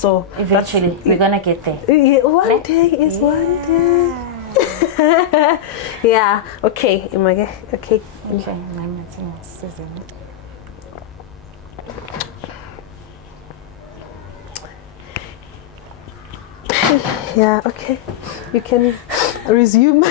So eventually we're gonna get there. Yeah, one day is one day. Yeah. Okay. Okay. Okay. Yeah. Okay. You can resume.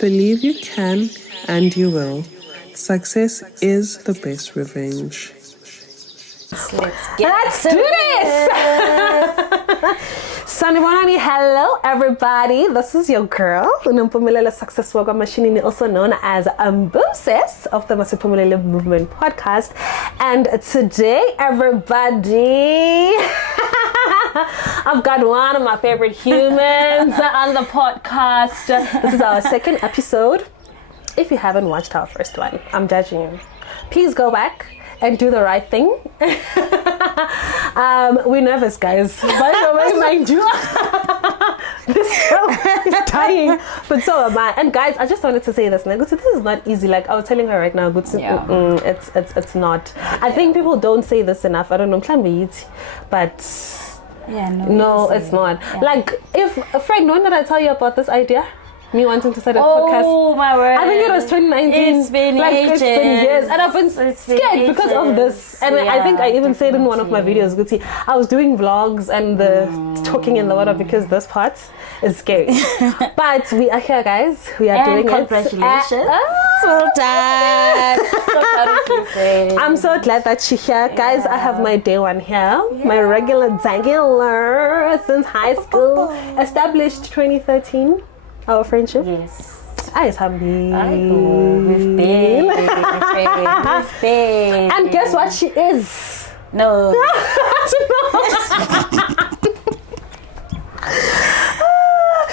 Believe you can, and you will. Success is the best revenge. Let's do this! Sanibonani, hello everybody. This is your girl, Unampumelele Success Worker Machinini, also known as Mbusis of the Masiphumelele Movement podcast. And today, everybody, I've got one of my favorite humans on the podcast. This is our second episode. If you haven't watched our first one, I'm judging you. Please go back and do the right thing. We're nervous, guys. By the way, mind you, this girl is dying, but so am I. And guys, I just wanted to say this. Like, this is not easy. Like I was telling her right now, it's not. I think people don't say this enough. I don't know, but no, it's not. Yeah. Like, if a friend, when did I tell you about this idea? Me wanting to start a podcast. Oh my word! I think it was 2019. It's been ages. It's been years, and I've been scared because of this. And I think I even said in one of my videos, Gucci, I was doing vlogs and the talking in the water because this part is scary. But we are here, guys. We are doing congratulations. it. Well done. So proud of you, friend. I'm so glad that you're here, guys. I have my day one here, my regular since high school, established 2013. Our friendship? Yes. I happy. I know. We've been. We've been. And guess what she is? No.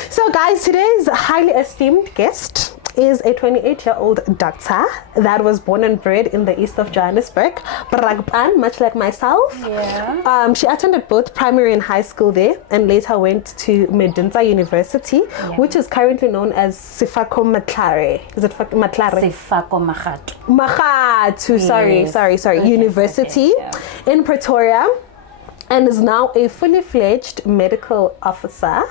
So guys, today's highly esteemed guest is a 28-year-old doctor that was born and bred in the east of Johannesburg, Brakpan, much like myself. Yeah. She attended both primary and high school there, and later went to Medinta University, which is currently known as Sefako Matlare. Is it Matlare? Sefako Magatu. Magatu, sorry. Okay, University in Pretoria, and is now a fully fledged medical officer.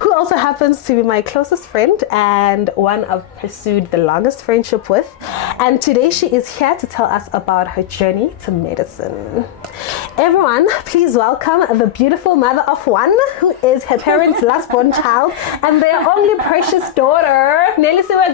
Who also happens to be my closest friend and one I've pursued the longest friendship with. And today she is here to tell us about her journey to medicine. Everyone, please welcome the beautiful mother of one who is her parents' last born child and their only precious daughter, Nelisiwe.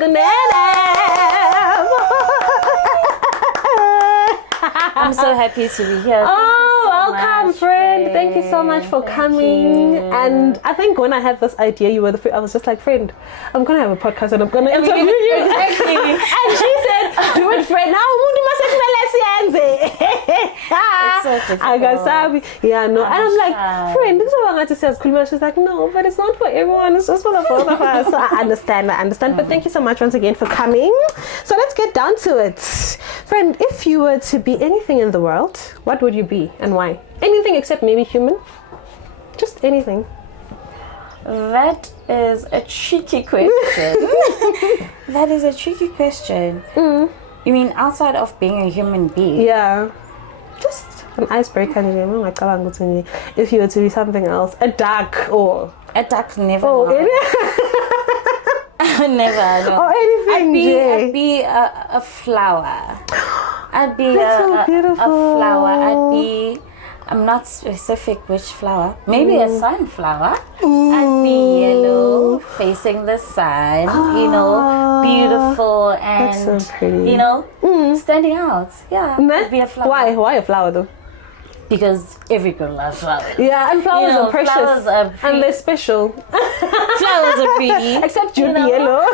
I'm so happy to be here. Welcome, friend. Thank you so much for coming. You. And I think when I had this idea, you were the I was just like, friend, I'm gonna have a podcast and I'm gonna interview you. Exactly. And she said, do it, friend. Now it's so difficult. I got savvy. Yeah, no. And I'm like, friend, this is what I'm going to say as cool. She's like, no, but it's not for everyone. It's just for the both of us. So I understand. But thank you so much once again for coming. So let's get down to it. Friend, if you were to be anything in the world, what would you be and why? Anything except maybe human? Just anything. That is a tricky question. That is a tricky question. You mean outside of being a human being? Yeah. Just an icebreaker. If you were to be something else. A duck or... A duck never. Never. No. Or anything, I'd be a flower. I'd be so beautiful. a flower. I'm not specific which flower. Maybe a sunflower. I'd be yellow, facing the sun. You know, beautiful and That's so pretty. you know, standing out. Yeah, I'd be a flower. Why a flower though? Because every girl loves flowers. Yeah, and flowers are precious. Flowers are and they're special. Flowers are pretty. Except you'd be yellow.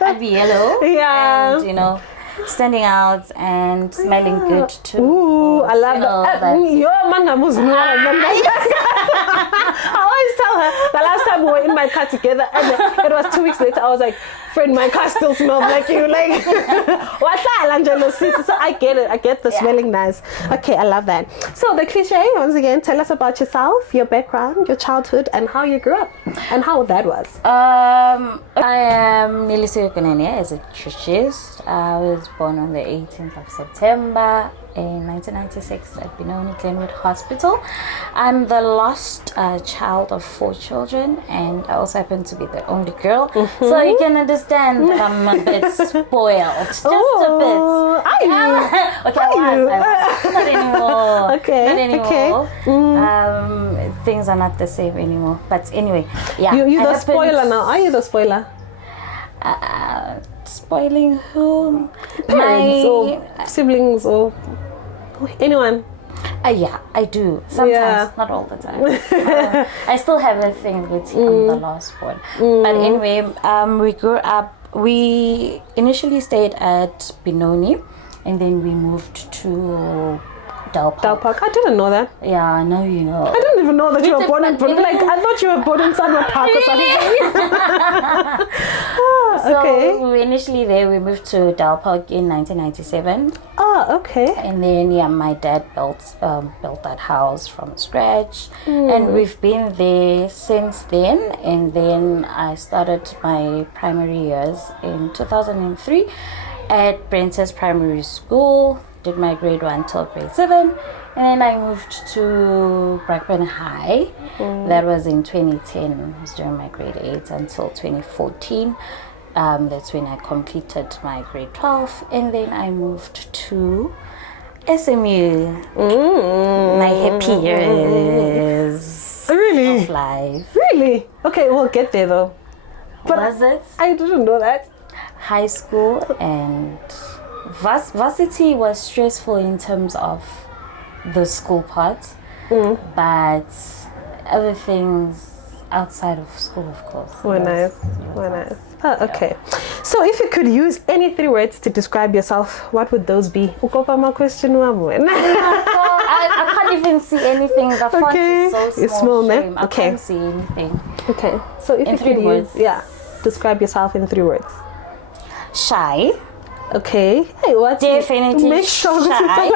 I'd be yellow. Yeah. And, you know, standing out and smelling good too. Ooh, I love that. Your manga was I always tell her the last time we were in my car together, and it was 2 weeks later. I was like, "Friend, my car still smells like you." Like, what's that, Angelo? So I get it. I get the smelling nice. Okay, I love that. So the cliche once again. Tell us about yourself, your background, your childhood, and how you grew up, and how that was. I am Nelisiwe Kunene as a trichist. I was born on the 18th of September in 1996 at Kunene Glenwood Hospital. I'm the last child of 4 children, and I also happen to be the only girl. So you can understand that I'm a bit spoiled, just a bit. Are you? Okay, I was. Not anymore. Okay. Not anymore. Okay. Things are not the same anymore. But anyway, yeah. You're the spoiler now. Are you the spoiler? Spoiling who? Parents or siblings or anyone? Yeah, I do. Sometimes, not all the time. I still have a thing with the last one. But anyway, we grew up. We initially stayed at Benoni, and then we moved to Del Park. I didn't know that. Yeah, now you know. I didn't even know that you were born in like I thought you were born in Sandwich Park or something. So initially there we moved to Del Park in 1997. Oh, okay. And then my dad built that house from scratch, and we've been there since then. And then I started my primary years in 2003 at Prentice Primary School. Did my grade 1 till grade 7, and then I moved to Brakpan High. That was in 2010. I was doing my grade 8 until 2014. That's when I completed my grade 12, and then I moved to SMU. My happy years Really? of life. Really? Okay, we'll get there though. But Was it? I didn't know that. High school and varsity was stressful in terms of the school part, but other things outside of school, of course. Were nice. Oh, okay. So if you could use any 3 words to describe yourself, what would those be? Ukopa ma question wamu. I can't even see anything. The font is so small. It's small, man. Shame. I can't see anything. Okay. So if In you 3 could words. describe yourself in 3 words. Shy. Okay. Hey, what? Definitely Make sure shy.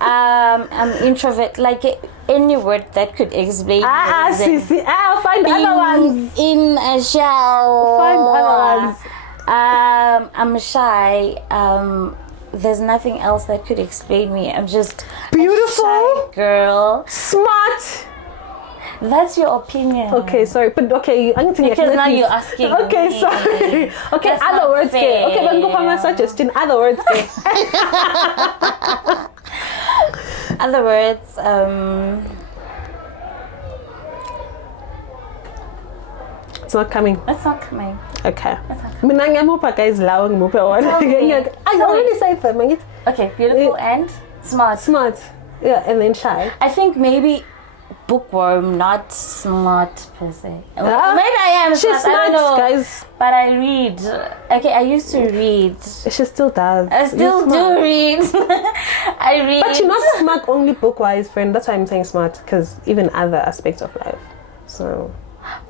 I'm introvert. Like any word that could explain. I'll find other ones. In a shell. Find other ones. I'm shy. There's nothing else that could explain me. I'm just Beautiful. a shy girl. Smart. That's your opinion. Okay, sorry, but okay, I'm going because now you're asking. Okay, me. sorry. Okay, That's other not words. fair. Okay, then go for my suggestion. Other words. Other words. It's not coming. It's not coming. Okay. It's not Mina ngiyamupa guys lawo ngimupe one. I already said them. Okay, beautiful and smart. Smart. Yeah, and then shy. I think maybe bookworm, not smart per se. Maybe I am She's smart, I don't know, guys. but I read. Okay, I used to read. She still does. I still do read. I read. But you're not smart only book-wise, friend. That's why I'm saying smart, because even other aspects of life. So.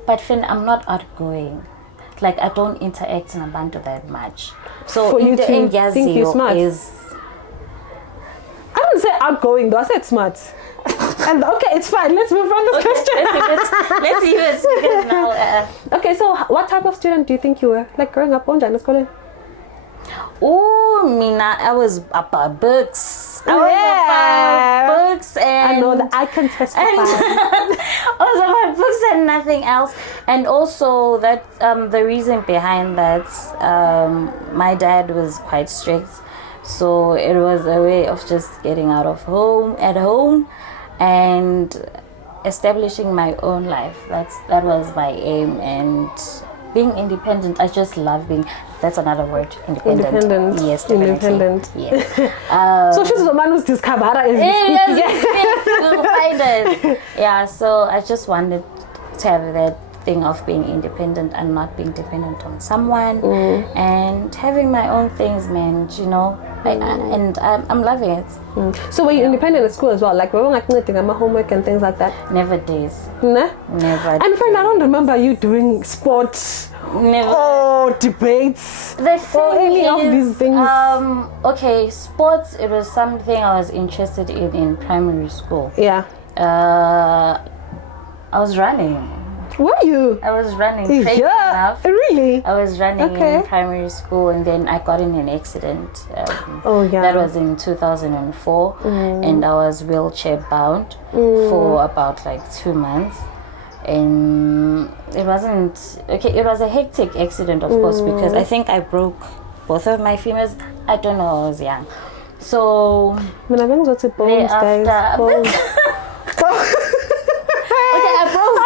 But Finn, I'm not outgoing. Like I don't interact in Abantu that much. So for you to think you're smart. I didn't say outgoing though. I said smart. And okay, it's fine. Let's move on this question. Let's see this because now. Okay, so what type of student do you think you were? Like growing up on Janice College? Oh, Mina, I was about books. Yeah. about books and I know that I can testify. also about books and nothing else. And also that the reason behind that, my dad was quite strict, so it was a way of just getting out of home and establishing my own life. That was my aim, and being independent. I just love being. That's another word. Independent. Yes, definitely. Independent. Yeah. So she's the man who's discovered it. Yes, we'll find it. Yeah. So I just wanted to have that thing of being independent and not being dependent on someone, and having my own things, man. You know, and I'm loving it. So were you independent at school as well? Like, we were like doing my homework and things like that? Never days. Nah? Never. And friend, I don't remember you doing sports. Never. Oh, debates. The thing or any of these things. Okay, sports. It was something I was interested in primary school. Yeah. I was running. Were you? I was running. Crazy enough. Really? I was running in primary school, and then I got in an accident. That was in 2004, and I was wheelchair bound for about like 2 months. And it wasn't okay. It was a hectic accident, of course, because I think I broke both of my femurs. I don't know. I was young, so. When I went to bones, guys. Bones. Okay, I broke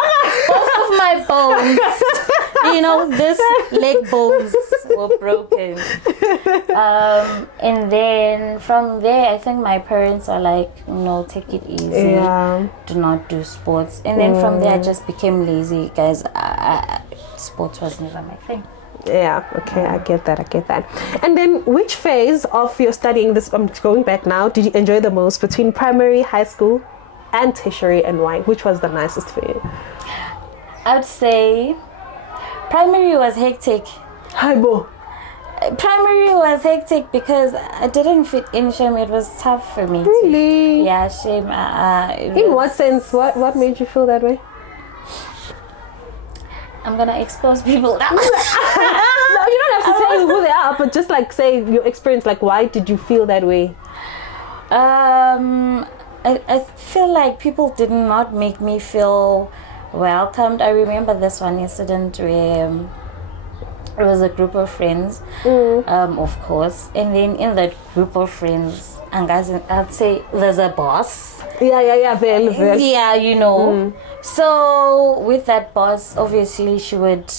both of my bones. You know, this leg bones were broken. And then from there, I think my parents are like, no, take it easy. Yeah. Do not do sports. And then from there, I just became lazy, guys. Sports was never my thing. Yeah, okay, I get that. And then which phase of your studying this, I'm going back now, did you enjoy the most between primary, high school, and tertiary, and why? Which was the nicest for you? I'd say primary was hectic. Hibo. Primary was hectic because I didn't fit in, shame. It was tough for me. Really? Yeah, shame. In what sense? What made you feel that way? I'm gonna expose people now. No, you don't have to say who they are, but just like say your experience. Like, why did you feel that way? I feel like people did not make me feel welcomed. I remember this one incident where it was a group of friends, of course, and then in that group of friends, and guys, I'd say there's a boss. Yeah, very. Yeah, you know. So with that boss, obviously she would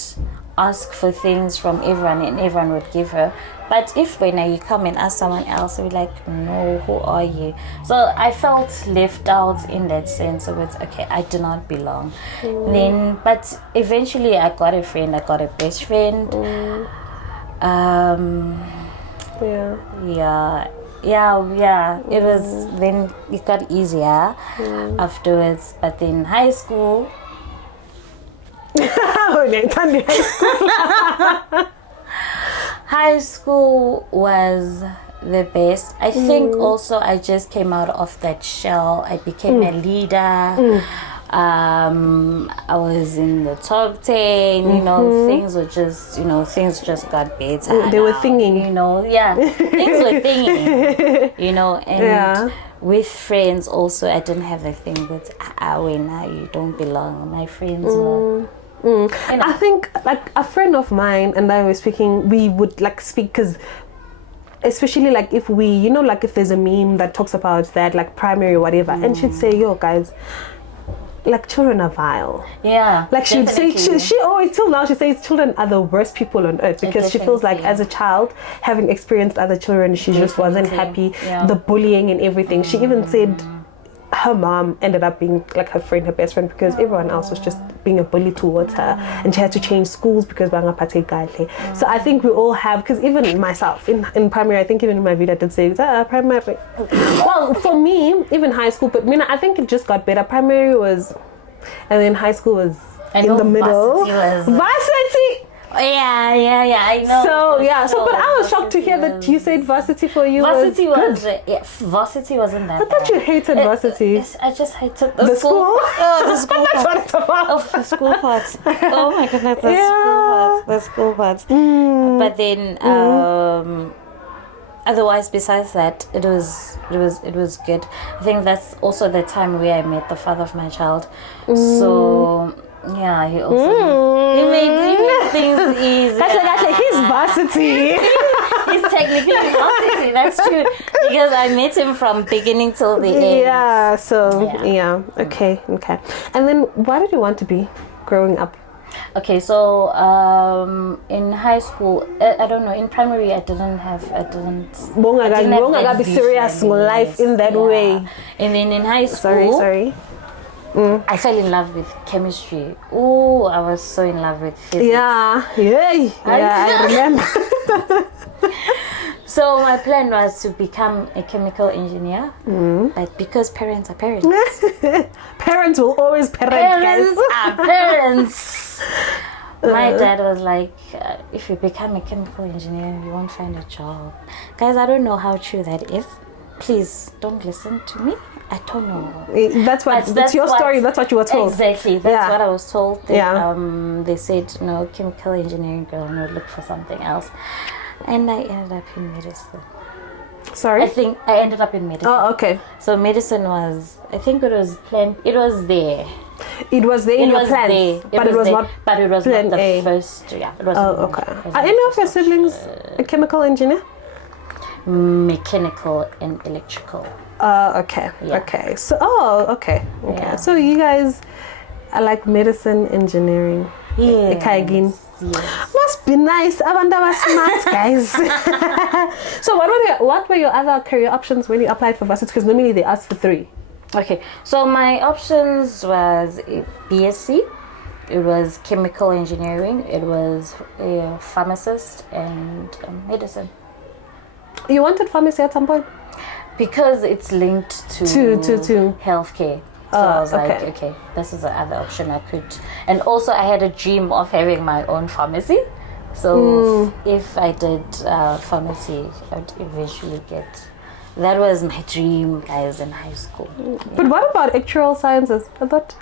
ask for things from everyone, and everyone would give her. But if when you come and ask someone else, they'll be like, no, who are you? So I felt left out in that sense of it's okay, I do not belong. Then, but eventually I got a friend, I got a best friend. Yeah. It was, then it got easier afterwards. But then high school. High school was the best. I think also I just came out of that shell. I became a leader. I was in the top 10, you know, things just got better. They were thinking. You know, things were thinking, you know, and with friends also, I didn't have the thing with, you don't belong. My friends were... You know. I think like a friend of mine and I were speaking, we would like speak because especially like if we, you know, like if there's a meme that talks about that, like primary or whatever, and she'd say, yo guys, like children are vile. Yeah, like she'd say, she always till now she says children are the worst people on earth because she feels like as a child having experienced other children, she just wasn't happy. The bullying and everything. She even said her mom ended up being like her friend, her best friend, because everyone else was just being a bully towards her, and she had to change schools because so I think we all have, because even myself in primary, I think even in my video I did say primary. Well, for me, even high school, but I think it just got better. Primary was, and then high school was in the middle. Varsity. Yeah, I know. So but I was shocked to hear that you said varsity for you. Varsity varsity wasn't that I thought you hated varsity. I just hated the school. Oh, the school That's what it's about. Oh, the school part. Oh my goodness, the school part. But then otherwise, besides that, it was good. I think that's also the time where I met the father of my child. So yeah, he also he made things easy. He's varsity. He's technically varsity. That's true, because I met him from beginning till the end. Yeah. So okay. And then, what did you want to be growing up? Okay, so in high school, I don't know. In primary, I didn't be serious life in that way. And then in high school, sorry. I fell in love with chemistry. Oh, I was so in love with physics. Yeah, I remember. So my plan was to become a chemical engineer, but because parents are parents. Parents will always parent, Parents guys. are parents. My dad was like, if you become a chemical engineer, you won't find a job. Guys, I don't know how true that is. Please don't listen to me. I don't know. That's your story. That's what you were told. Exactly. That's what I was told. They said, no, chemical engineering girl, no, look for something else. And I ended up in medicine. Sorry? I think I ended up in medicine. Oh, okay. So medicine was, I think it was planned. It was there. It was there in your plans, but it was not. But it was not the A. first. Yeah, it was. Oh, okay. Are any of your siblings a chemical engineer? Mechanical and electrical. Okay. Yeah. Okay. So, okay. Yeah. So you guys are like medicine, engineering. Yeah. Yes. Yes. Must be nice. Abantu are smart, guys. So what were your other career options when you applied for varsity? Because normally they ask for 3. Okay. So my options was BSc. It was chemical engineering. It was a pharmacist and medicine. You wanted pharmacy at some point? Because it's linked to healthcare. So I was like, okay, this is the other option I could. And also I had a dream of having my own pharmacy. So if I did pharmacy, I would eventually get... That was my dream, guys, in high school. But what about actuarial sciences? I thought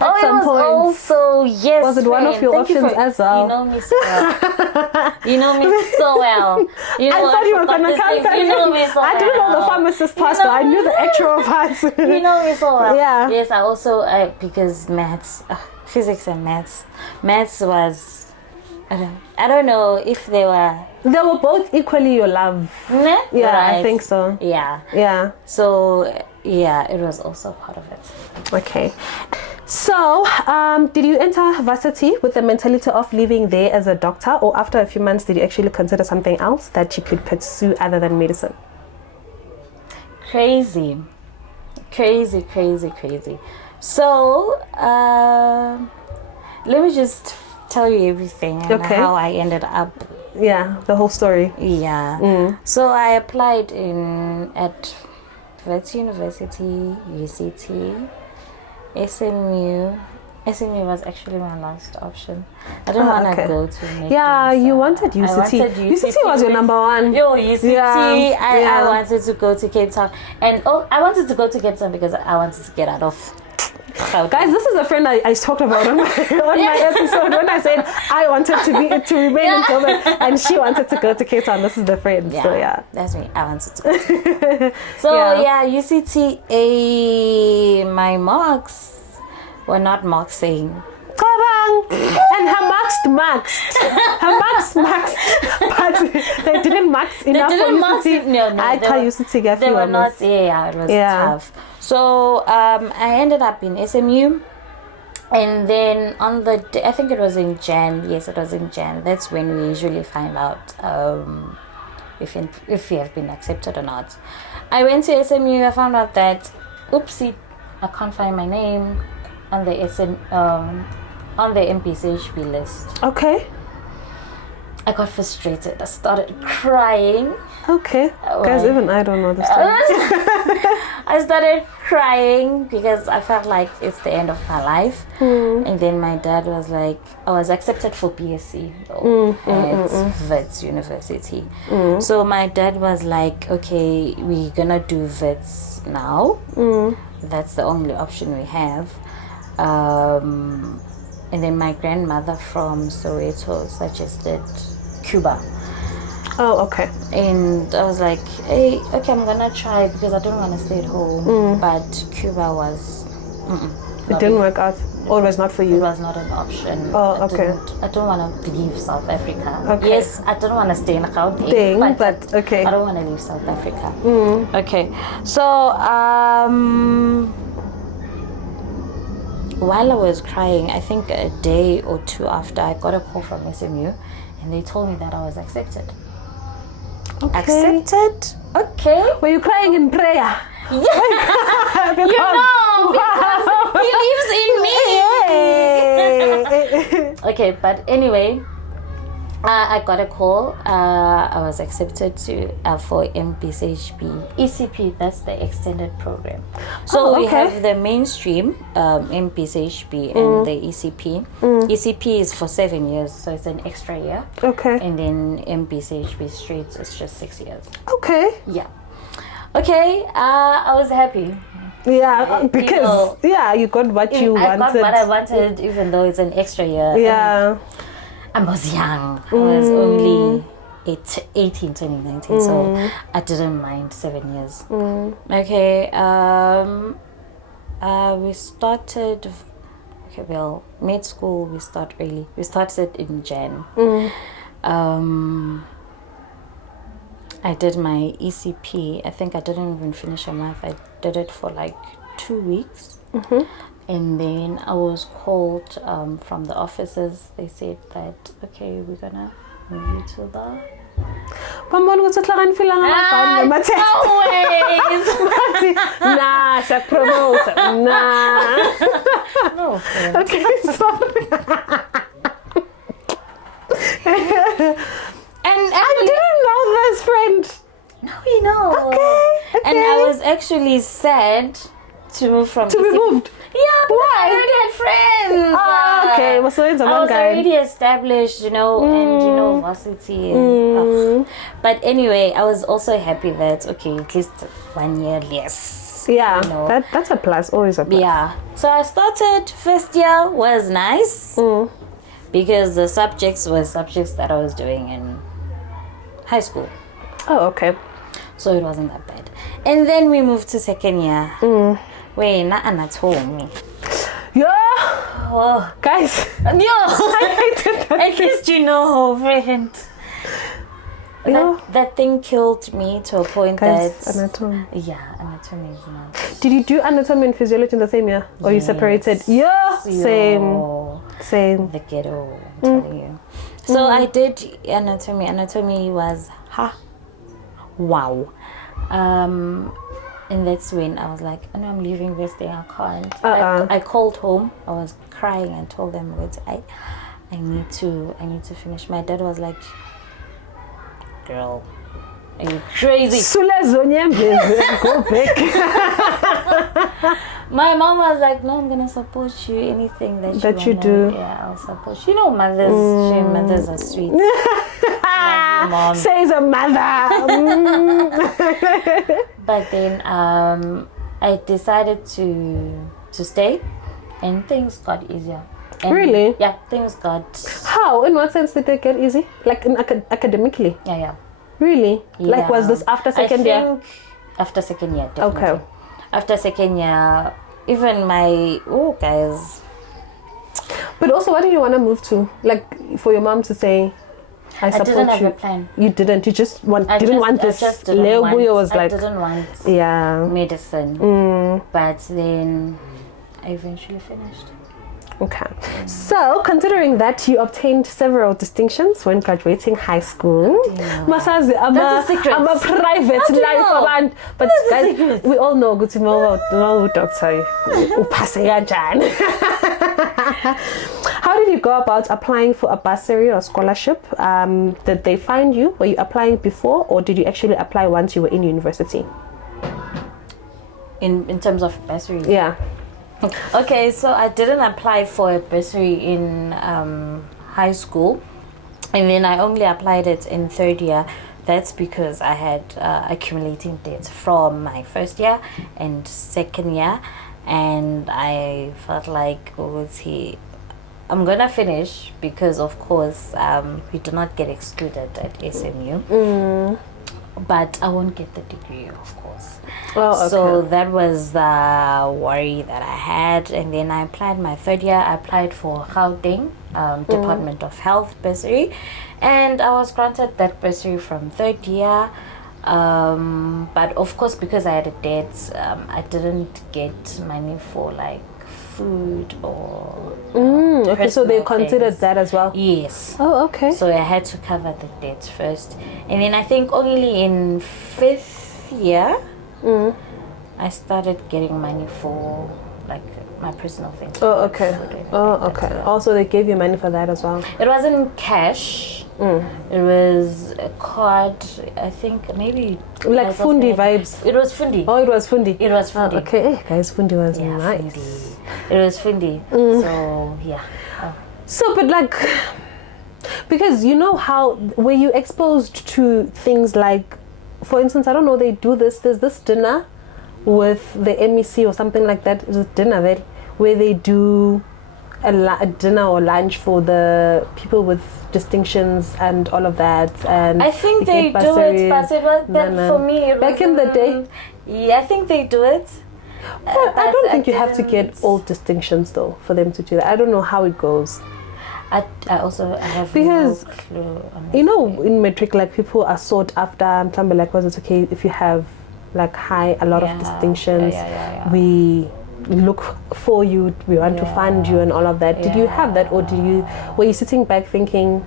at some point... also, yes. Was it one of your options as well? You know me so well. You know me so well. You know, I thought you were going to come. You know me so well. I didn't know the pharmacist part, I knew the actual part. You know me so well. Yeah. Yes, I also, because maths, physics and maths was... I don't know if they were both equally your love. Yeah, right. I think so. Yeah. So yeah, it was also part of it. Okay. So, did you enter varsity with the mentality of leaving there as a doctor, or after a few months did you actually consider something else that you could pursue other than medicine? Crazy. So, let me just tell you everything and how I ended up. Yeah, the whole story. Yeah. So I applied at Wits University, UCT, SMU. SMU was actually my last option. I didn't want to go to Medicine. Yeah, you wanted UCT. UCT was your number one. Yo, UCT. I wanted to go to Cape Town. And I wanted to go to Cape Town because I wanted to get out of... Guys, this is a friend I talked about on my episode when I said I wanted to remain in Durban and she wanted to go to Cape Town. This is the friend. Yeah, so that's me. I wanted to go to UCT. My marks were not marksing. And her marks, but they didn't marks enough for UCT. No, I can't UCT get they were not. Yeah, it was tough. So I ended up in SMU, and then on the day, I think it was in Jan. Yes, it was in Jan. That's when we usually find out if you have been accepted or not. I went to SMU. I found out that, oopsie, I can't find my name on the on the MPCHB list. Okay. I got frustrated. I started crying. Okay. Guys, even I don't know this story. I started crying because I felt like it's the end of my life. And then my dad was like, I was accepted for BSc at Wits University. So my dad was like, okay, we're gonna do Wits now. That's the only option we have. And then my grandmother from Soweto suggested Cuba. Oh, okay. And I was like, hey, okay, I'm gonna try because I don't want to stay at home. But Cuba was, It didn't work out. Or it was not for it you. was not an option. Oh, okay. I don't want to leave South Africa. Okay. Yes, I don't want to stay in Gauteng, but okay. I don't want to leave South Africa. Okay, so while I was crying, I think a day or two after, I got a call from SMU, and they told me that I was accepted. Okay. Accepted? Okay. Were you crying in prayer? Yeah. Because, because he lives in me. Okay, but anyway, I got a call. I was accepted to for MPSHB ECP. That's the extended program. So we have the mainstream MPSHB and the ECP. ECP is for 7 years, so it's an extra year. Okay. And then MPSHB straight is just 6 years. Okay. Yeah. Okay. I was happy. Yeah, because you got what you wanted. I got what I wanted, even though it's an extra year. Yeah. I was young. I was only 18, 2019, so I didn't mind 7 years. Okay. We started. Okay, well, mid school we start early. We started in Jan. I did my ECP. I think I didn't even finish a month. I did it for like 2 weeks. And then I was called from the offices. They said that, okay, we're gonna move you to the... Always. Nah, it's a promoter. Nah. No. Okay, sorry. And I didn't know this, friend. Now you know. Okay. And I was actually sad to move from to be moved. Yeah, but I already had friends. Oh, okay. I was already established, and varsity. And, but anyway, I was also happy that at least 1 year less. Yeah, that's a plus. Always a plus. Yeah. So I started. First year was nice because the subjects were subjects that I was doing in high school. Oh, okay. So it wasn't that bad. And then we moved to second year. Wait, not anatomy. Yeah. Oh, guys. Yo. At least you know, friend. That thing killed me to a point that... Anatomy. Yeah, anatomy is not... Did you do anatomy and physiology in the same year? Or you separated? Yeah. Same. The ghetto, I'm telling you. So I did anatomy. Anatomy was... Wow. And that's when I was like, oh, no, I'm leaving this thing. I can't. I called home. I was crying and told them, I need to finish. My dad was like, girl, are you crazy? Go back. My mom was like, no, I'm gonna support you. Anything that you do. Yeah, I'll support you. You know, mothers are sweet. Mom. Says a mother. But then I decided to stay, and things got easier. And really? Yeah, things got... How? In what sense did they get easy? Like academically? Yeah. Really? Yeah. Like, was this after second year? I think after second year, definitely. Okay. After second year, even my... Oh, guys. But also, what did you want to move to? Like, for your mom to say... I didn't have a plan. You didn't. You just didn't want this. I didn't want medicine. But then I eventually finished. Okay. So, considering that you obtained several distinctions when graduating high school, Masazi, I'm a private life, but guys, we all know good to know doctor. How did you go about applying for a bursary or scholarship? Did they find you? Were you applying before, or did you actually apply once you were in university? In terms of bursary? Yeah. Okay, so I didn't apply for a bursary in high school, and then I only applied it in third year. That's because I had accumulating debt from my first year and second year, and I felt like I'm gonna finish because, of course, we do not get excluded at SMU. But I won't get the degree, of course. Oh, okay. So that was the worry that I had. And then I applied my third year. I applied for Gauteng Department of Health bursary. And I was granted that bursary from third year. But of course, because I had a debt, I didn't get money for like food or okay, so they considered things. that as well. Yes. Oh, okay. So I had to cover the debt first, and then I think only in fifth year I started getting money for like my personal things. Oh, okay. Like Also, they gave you money for that as well. it wasn't cash. It was a card. I think maybe Like Fundi vibes. It was Fundi. Oh, it was Fundi. It was Fundi. Okay, hey, guys, Fundi was Yeah, nice. Fundi. It was Fundi. So yeah. So, but like, because you know how were you exposed to things like, for instance, I don't know, they do this. There's this dinner with the MEC or something like that. It's a dinner where they do a dinner or lunch for the people with distinctions and all of that. And I think you they get do it, bursaries. but for me, it back in the day. Yeah, I think they do it. But I don't think you have to didn't- get all distinctions though for them to do that. I don't know how it goes. I have Because, no clue. Honestly. You know, in metric, like people are sought after. And some like, was it okay if you have like a lot of distinctions? Yeah. We look for you. We want to fund you and all of that. Did you have that, or were you sitting back thinking,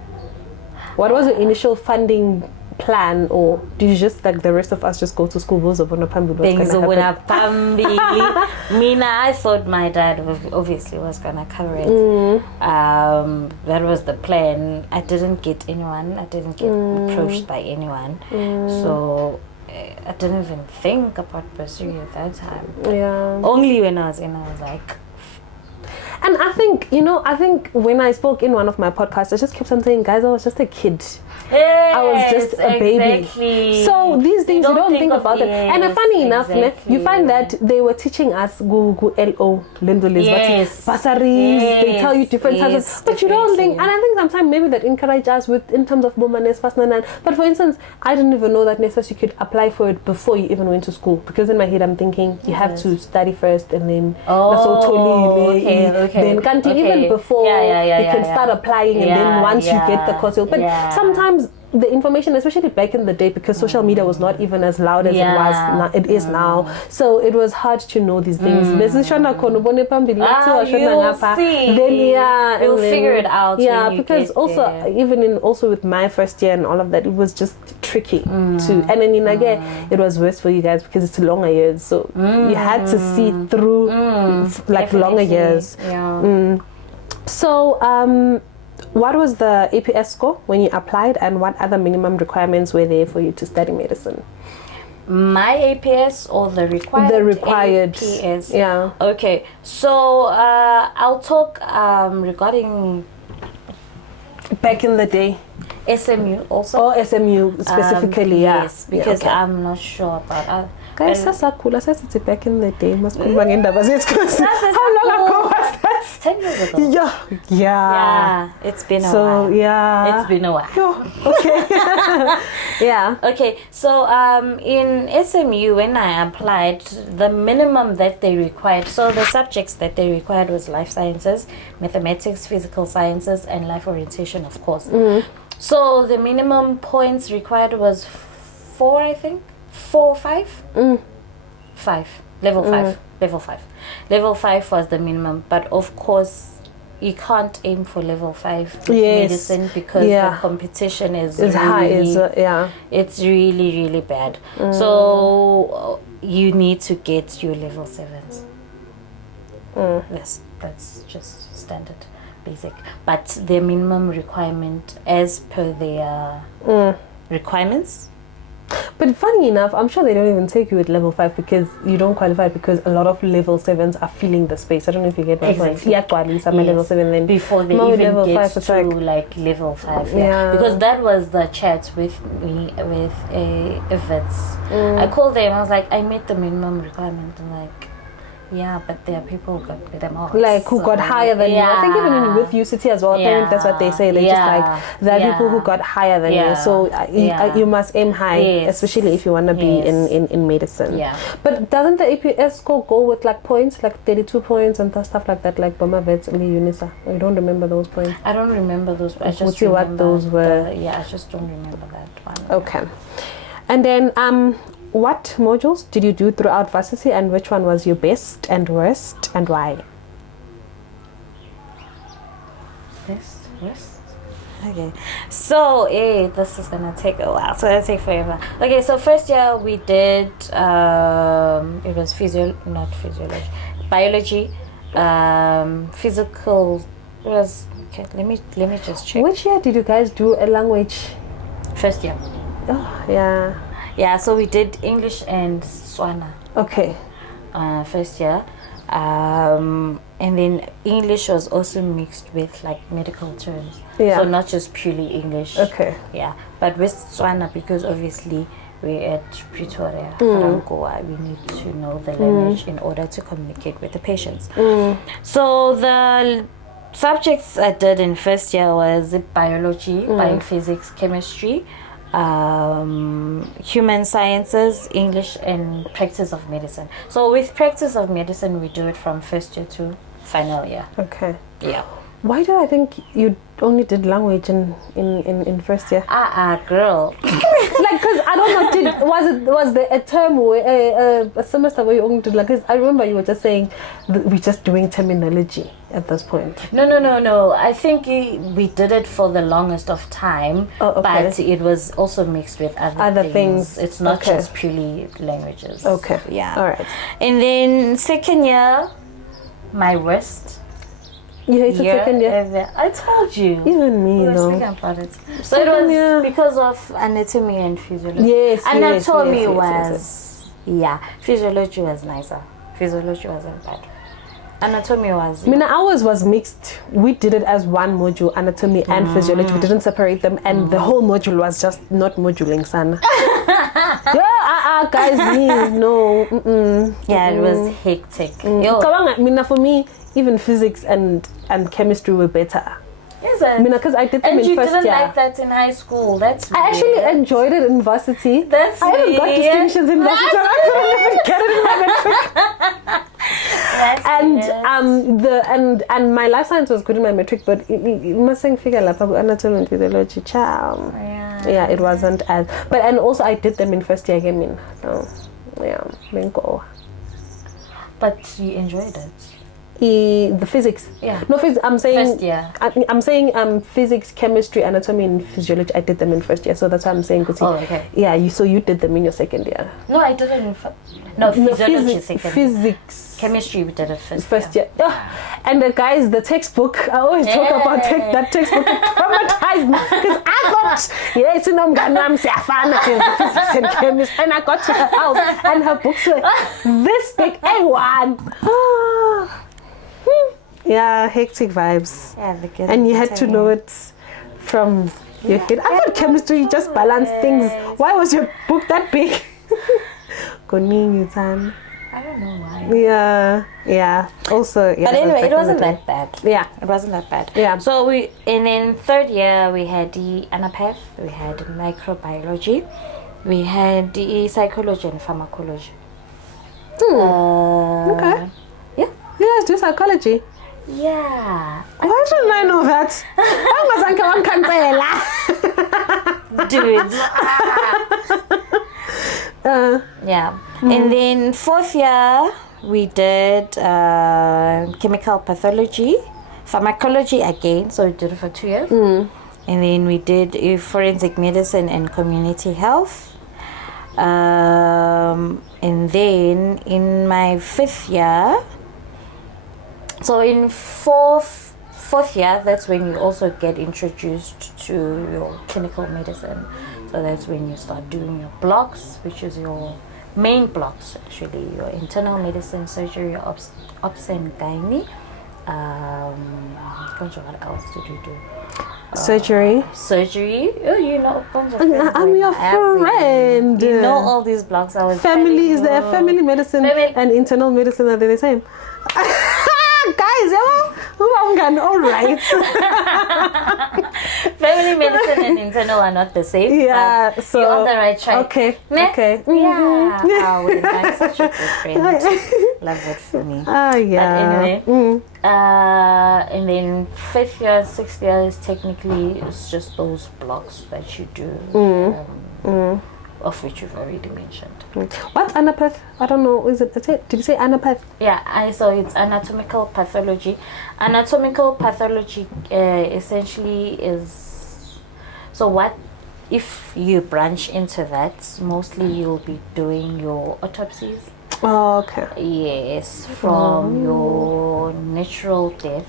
what was your initial funding plan, or did you just like the rest of us just go to school? Things when Mina, I thought my dad obviously was gonna cover it. That was the plan. I didn't get anyone. I didn't get approached by anyone. So I didn't even think about bursary at that time. Yeah. Only when I was like. And I think, I think when I spoke in one of my podcasts, I just kept on saying, guys, I was just a kid. Yes, I was just a baby. Exactly. So these things you don't think about it. them. And funny enough, you find that they were teaching us LO, Yes. bursaries, they tell you different types of, but you don't think, and I think sometimes maybe that encourage us in terms of womaness, but for instance, I didn't even know that necessarily you could apply for it before you even went to school, because in my head I'm thinking you have to study first and then then even before you can start applying, and then once you get the course, but sometimes the information, especially back in the day, because social media was not even as loud as it is now, so it was hard to know these things. You'll figure it out. Because also with my first year and all of that, it was just tricky to, and then again it was worse for you guys because it's longer years, so you had to see through longer years. So what was the APS score when you applied, and what other minimum requirements were there for you to study medicine? My APS or the required? The required APS. Yeah. Okay. So I'll talk regarding back in the day. SMU also. Or SMU specifically, yes, because I'm not sure about. Guys, back in the day. How long ago was that? 10 years ago. Yeah. It's been a while. It's been a while. Okay. Okay. So in SMU, when I applied, the minimum that they required. So the subjects that they required was life sciences, mathematics, physical sciences, and life orientation, of course. So the minimum points required was 4, I think. 4 or 5? 5. Level 5. Level 5 was the minimum, but of course you can't aim for level 5 with medicine because the competition is really high. It's really bad. So you need to get your level 7s. That's just standard, basic. But the minimum requirement as per their requirements. But funny enough, I'm sure they don't even take you at level 5 because you don't qualify, because a lot of level 7s are filling the space. I don't know if you get my point. Level 7 then before they even level get 5, to like level 5. Because that was the chat with me with Evans. I called them. I was like, I met the minimum requirement. I'm like, Yeah, but there are people who got them all. Like who got higher than you. I think even with UCT as well, apparently that's what they say. They just like, there are people who got higher than you. So you must aim high, especially if you want to be in medicine. Yeah. But doesn't the APS score go with like points, like 32 points and stuff like that, like Boma Vets and UNISA? I don't remember those points. I don't remember those. I just see what those were. I just don't remember that one. Okay. And then what modules did you do throughout varsity, and which one was your best and worst, and why? Best, worst? Okay. So, this is going to take a while. So, it'll take forever. Okay, so first year we did, it was biology, physical, it was, okay, let me just check. Which year did you guys do a language? First year. Oh, yeah. Yeah, so we did English and Swana. Okay. First year. And then English was also mixed with like medical terms. Yeah. So not just purely English. Okay. Yeah. But with Swana, because obviously we're at Pretoria, Rangoa, we need to know the language in order to communicate with the patients. So the subjects I did in first year was biology, biophysics, chemistry, human sciences, English, and practice of medicine. So with practice of medicine, we do it from first year to final year. Okay. Yeah. Why do I think you only did language in first year? Girl. Like, cause I don't know, was there a term where a semester where you only did like? Cause I remember you were just saying we're just doing terminology at this point. No. I think we did it for the longest of time, but it was also mixed with other things. It's not just purely languages. Okay. Yeah. All right. And then second year, my worst. You hated second year? I told you. Even me, though. About it. So it was because of anatomy and physiology. Yes, anatomy was physiology was nicer. Physiology wasn't bad. Anatomy was. I mean, ours was mixed. We did it as one module, anatomy and physiology. We didn't separate them, and the whole module was just not moduling, sana. Guys, no. Yeah, it was hectic. For me, even physics and chemistry were better. Is it? Because I did them in first year. And you didn't like that in high school. That's weird. I actually enjoyed it in varsity. That's I haven't got distinctions in varsity. I couldn't even get it in my metric. And my life science was good in my metric, but you mustn't figure like anatomy and physiology. Yeah, it wasn't as. But and also I did them in first year again. So bingo. But you enjoyed it. The physics. Yeah. No, I'm saying. First year. I'm saying physics, chemistry, anatomy, and physiology. I did them in first year, so that's why I'm saying. Okay. Yeah, you did them in your second year. No, I didn't. Physiology second. Physics. Chemistry we did it first year. And the textbook. I always talk about that textbook. It traumatized me because I thought, it's physics and chemistry, and I got to her house and her books were this big. A1. Yeah, hectic vibes. Yeah, and you had to know it from your head. I thought chemistry just balanced things. Why was your book that big? Kunene. I don't know why. Yeah. Also, but anyway, it wasn't that bad. Yeah, it wasn't that bad. Yeah. So and in third year we had the anapath, we had microbiology, we had the psychology and pharmacology. Okay. Yeah. You guys do psychology. Yeah. Why didn't I know that? Dude. Yeah. And then fourth year we did chemical pathology, pharmacology again, so we did it for 2 years. And then we did forensic medicine and community health. And then in my fifth year, so in fourth year, that's when you also get introduced to your clinical medicine. So that's when you start doing your blocks, which is your main blocks actually, your internal medicine, surgery, ops and gynae. What else did you do? Surgery. Surgery. Oh, you know, I'm your friend. You know all these blocks. I was family. Is there family medicine and internal medicine? Are they the same? Guys, I'm going all right. Family medicine and internal are not the same. Yeah, so you're on the right track. Okay. Okay. Mm-hmm. Yeah. Oh, I'm such a good friend. Love it for me. Yeah. But anyway, and then 5th year, 6th year is technically it's just those blocks that you do. Of which you've already mentioned. What's anapath? I don't know. Did you say anapath? Yeah, so it's anatomical pathology. Anatomical pathology essentially is, so what if you branch into that, mostly you'll be doing your autopsies. Oh, okay. Yes, from your natural death.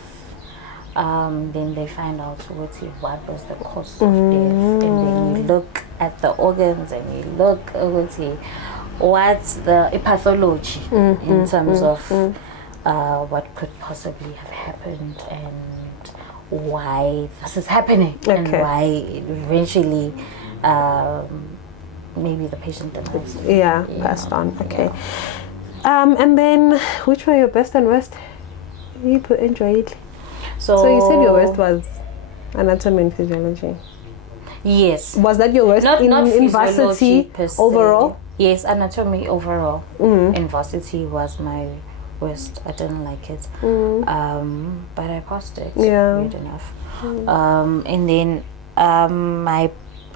Then they find out what was the cause of death, and then you look at the organs and you look what's the pathology in terms of what could possibly have happened and why this is happening and why eventually maybe the patient denies. Yeah, passed on. Okay. And then which were your best and worst? You put enjoyed. So you said your worst was anatomy and physiology. Yes. Was that your worst in varsity overall? Yes, anatomy overall. In varsity was my worst. I didn't like it. But I passed it. Yeah. Good enough. And then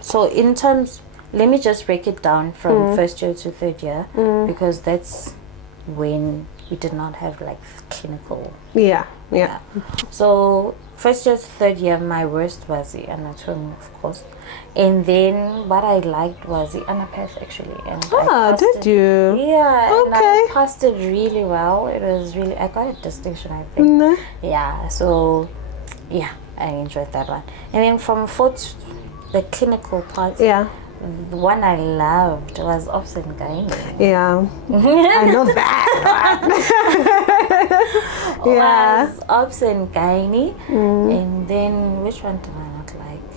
so in terms, let me just break it down from 1st year to 3rd year because that's when we did not have like clinical. Yeah. So 1st year to 3rd year, my worst was the anatomy, of course, and then what I liked was the anapath actually. And did you? Yeah. Okay. And I passed it really well. It was really, I got a distinction, I think. Yeah. So yeah, I enjoyed that one. And then from 4th, the clinical part. Yeah. The one I loved was Ops and Gynae. Yeah. I know that. Yeah. Was Ops and Gynae. And then which one did I not like?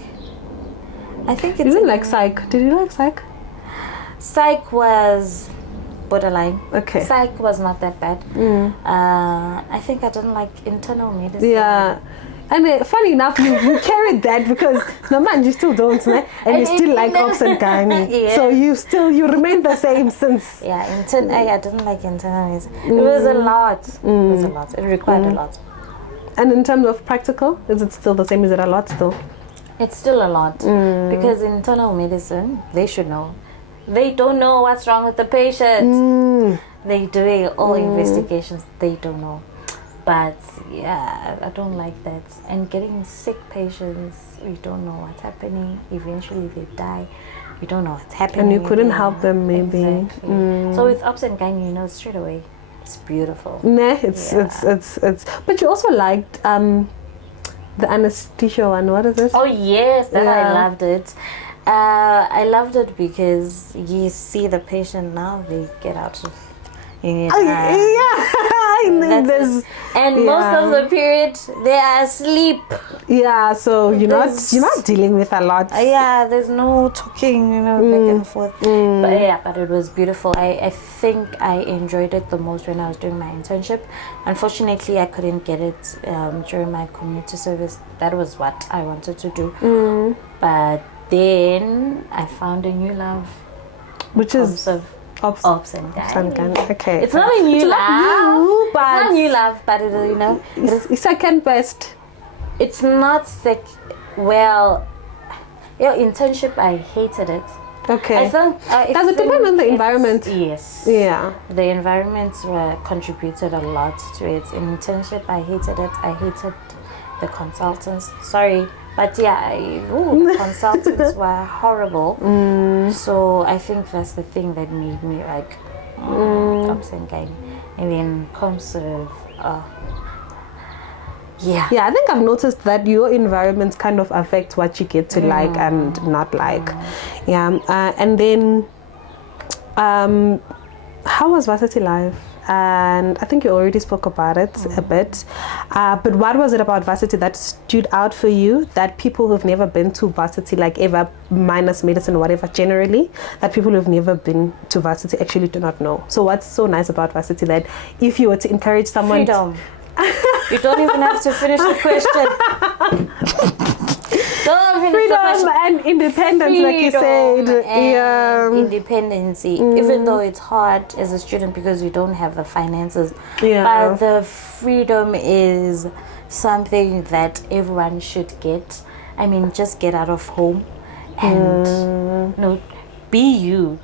I think it's. You didn't like psych. Did you like psych? Psych was borderline. Okay. Psych was not that bad. I think I didn't like internal medicine. Yeah. And funny enough, you carried that because no man, you still don't, né? And you still like Ops and Gynae. Yes. So you remain the same since. Yeah, I didn't like internal medicine. It was a lot. It was a lot. It required a lot. And in terms of practical, is it still the same? Is it a lot still? It's still a lot because internal medicine, they should know. They don't know what's wrong with the patient. They're doing all investigations. They don't know. But yeah, I don't like that. And getting sick patients, we don't know what's happening. Eventually they die. We don't know what's happening. And you couldn't help them maybe. Exactly. So with Ops and Gynae, you know straight away. It's beautiful. Nah, it's but you also liked the anesthesia one. What is it? Oh yes, I loved it. I loved it because you see the patient now, they get out of and most of the period they are asleep. Yeah, so you're not dealing with a lot. There's no talking, back and forth. But it was beautiful. I think I enjoyed it the most when I was doing my internship. Unfortunately, I couldn't get it during my community service. That was what I wanted to do. But then I found a new love, which is Ops and Gynae. Okay. It's not a new love. It's not a new love, but it's second best. It's not well. Your internship, I hated it. Okay. I think does it depend on the environment? Yes. Yeah. The environments contributed a lot to it. In internship, I hated it. I hated the consultants. Sorry. But the consultants were horrible. So I think that's the thing that made me like Ops and Gynae. And then ComServe. Yeah, I think I've noticed that your environments kind of affect what you get to like and not like. Yeah, and then how was varsity life? and I think you already spoke about it a bit. But what was it about varsity that stood out for you, that people who've never been to varsity, like ever, minus medicine or whatever, generally, that people who've never been to varsity actually do not know? So what's so nice about varsity that if you were to encourage someone... Freedom. You don't even have to finish the question. Freedom and independence, like you said. And independency, even though it's hard as a student because you don't have the finances. But the freedom is something that everyone should get. I mean, just get out of home and be you.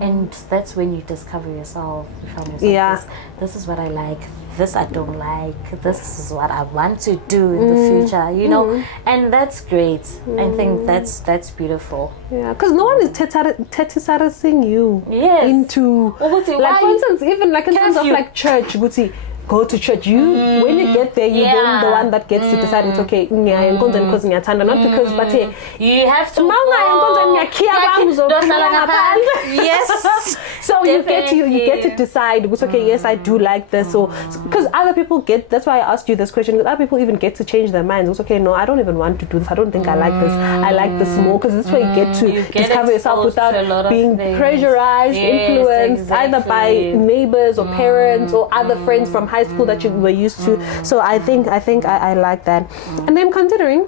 And that's when you discover yourself. You find yourself, this is what I like, this I don't like, this is what I want to do in the future, you know. And that's great. I think that's beautiful. Yeah, because no one is tetisarasing you into, like, for instance, even like in terms of like church, go to church. You when you get there, you then the one that gets to decide it's okay. Not because but you have to yes. So you get to decide it's okay. Yes, I do like this. So because other people get, that's why I asked you this question, because other people even get to change their minds. It's okay, no, I don't even want to do this. I don't think I like this. I like this more, because this way you get to discover yourself without being pressurized, influenced either by neighbors or parents or other friends from high school that you were used to. So I think I like that. And then considering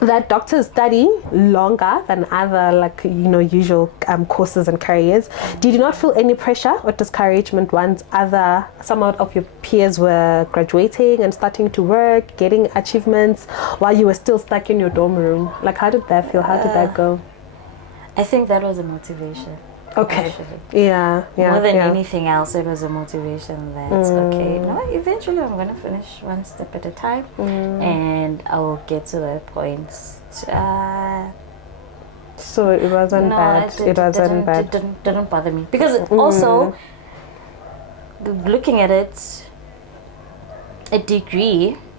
that doctors study longer than other, like, usual courses and careers, did you not feel any pressure or discouragement once some of your peers were graduating and starting to work, getting achievements, while you were still stuck in your dorm room? Like, how did that feel? How did that go? I think that was a motivation. Okay. Actually. Yeah. More than anything else, it was a motivation that okay, no, eventually I'm gonna finish one step at a time, and I will get to that point. So it wasn't bad. It wasn't bad. Didn't bother me, because also looking at it,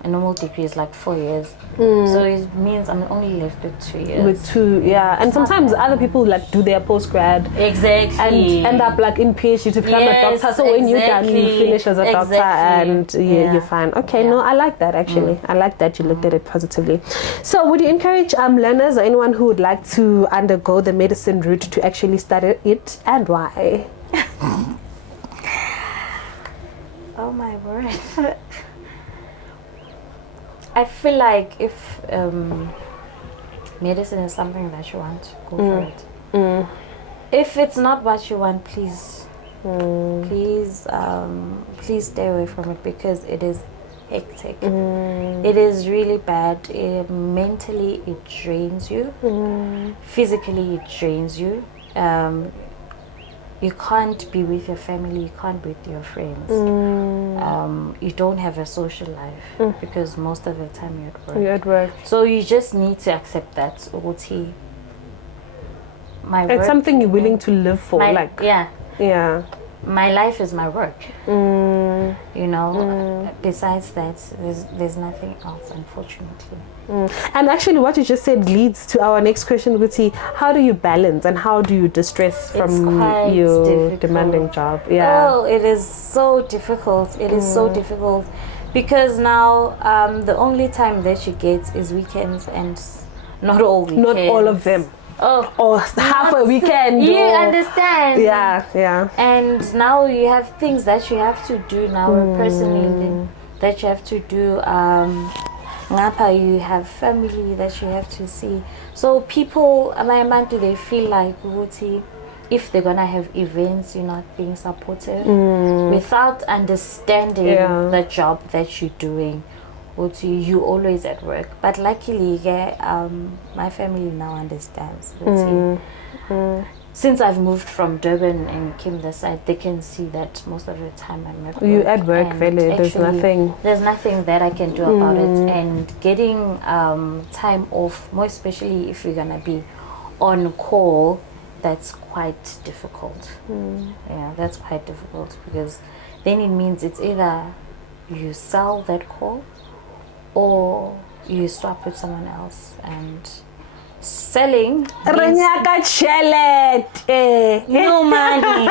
a normal degree is like 4 years. So it means I'm only left with 2 years. With 2, yeah. And sometimes other people like do their post-grad. Exactly. And end up like in PhD to become a doctor. So when you're done, you finish as a doctor and you're fine. Okay, no, I like that actually. I like that you looked at it positively. So would you encourage learners or anyone who would like to undergo the medicine route to actually study it, and why? Oh my word. I feel like if medicine is something that you want, go for it. If it's not what you want, please stay away from it, because it is hectic. It is really bad. Mentally, it drains you. Physically, it drains you. You can't be with your family, you can't be with your friends. You don't have a social life because most of the time you're at work. So you just need to accept that. It's something you're willing to live for. My life is my work. Besides that, there's nothing else, unfortunately. And actually what you just said leads to our next question, Guti. How do you balance and how do you distress from your demanding job? Oh, it is so difficult. It is so difficult, because now the only time that you get is weekends, and not all weekends. Not all of them. Or half a weekend. You understand? Yeah. And now you have things that you have to do now personally, that you have to do. You have family that you have to see. So people, they feel like if they're gonna have events, you're not being supportive without understanding the job that you're doing. You always at work, but luckily my family now understands. Since I've moved from Durban and came this side, they can see that most of the time I'm at work. You at work, really? There's nothing that I can do about it. And getting time off, more especially if you're gonna be on call, that's quite difficult. Yeah, that's quite difficult, because then it means it's either you sell that call or you swap with someone else. And selling no money.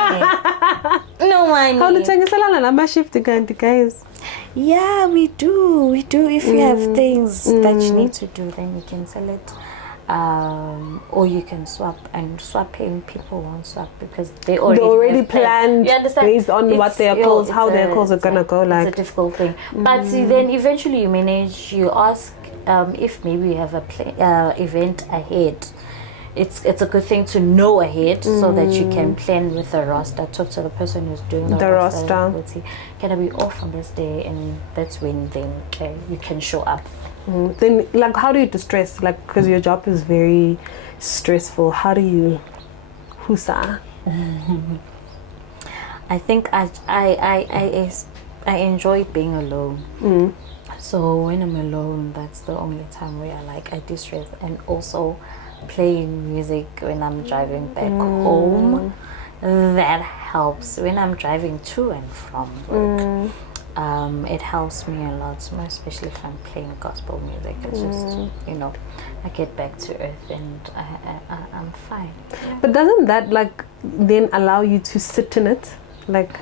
No money. Hawunithengiselana nama-shift kanti, guys? Yeah, we do. If you have things that you need to do, then you can sell it. Or you can swap, and swapping people won't swap because they already planned. You understand? Based on what their calls, how their calls are gonna go. Like, it's a difficult thing. But see, then eventually you manage. You ask if maybe you have a event ahead. It's a good thing to know ahead so that you can plan with the roster. Talk to the person who's doing the roster. Would say, can I be off on this day? And that's when then you can show up. Then, like, how do you distress? Like, because your job is very stressful. How do you, husa? I think I enjoy being alone. So when I'm alone, that's the only time where I distress, and also playing music when I'm driving back home. That helps when I'm driving to and from work. It helps me a lot, more especially if I'm playing gospel music. It's just, I get back to earth and I'm fine. Yeah. But doesn't that like then allow you to sit in it, like,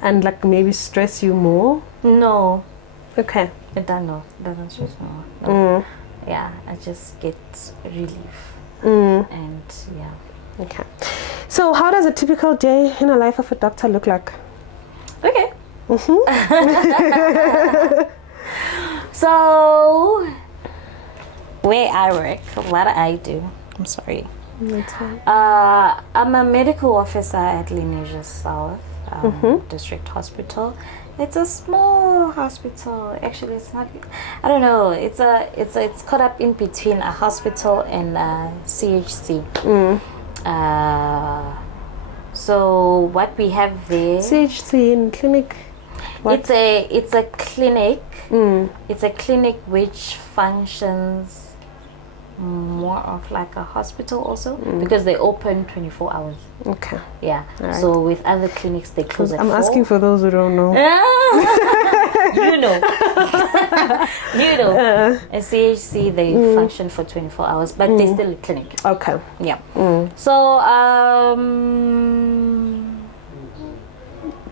and like maybe stress you more? No. Okay. It doesn't stress me more. No. Yeah, I just get relief. And yeah. Okay. So how does a typical day in the life of a doctor look like? Okay. So where I work, what I do, I'm sorry. That's fine. I'm a medical officer at Kunene South District Hospital. It's a small hospital. Actually, it's not. I don't know. It's caught up in between a hospital and a CHC. So what we have there. CHC in clinic. What? It's a clinic. It's a clinic which functions more of like a hospital also because they open 24 hours. Okay. Yeah. Right. So with other clinics they close at 4. I'm asking for those who don't know. You know. A CHC they function for 24 hours, but they're still a clinic. Okay. Yeah. So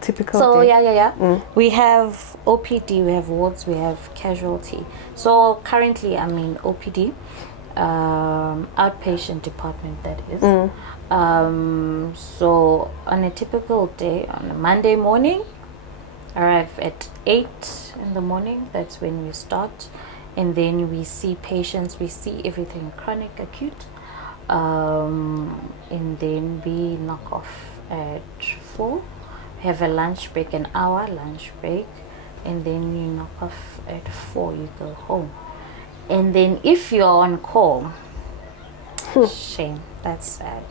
typical. So day. yeah. We have OPD, we have wards, we have casualty. So currently I'm in OPD. Outpatient department, that is. So on a typical day, on a Monday morning, arrive at 8 in the morning. That's when we start, and then we see patients. We see everything chronic, acute, and then we knock off at 4. We have a lunch break, an hour lunch break, and then you knock off at 4. You go home. And then if you're on call, shame, that's sad.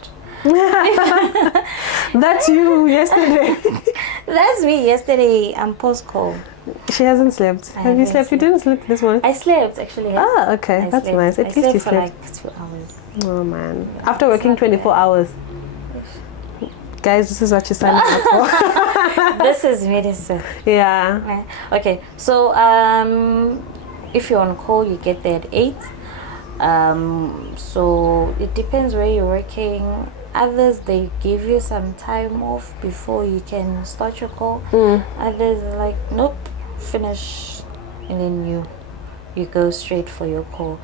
That's you yesterday. That's me yesterday. I'm post-call. She hasn't slept. Have you slept? You didn't sleep this morning? I slept actually. Yes. Ah, okay. That's nice. At least you slept for like 2 hours. Oh man. Yeah, after working 24 hours. Guys, this is what you're signing up for. This is medicine. Yeah. Okay. So if you're on call, you get there at 8. So it depends where you're working. Others, they give you some time off before you can start your call. Others are like, nope, finish, and then you go straight for your call.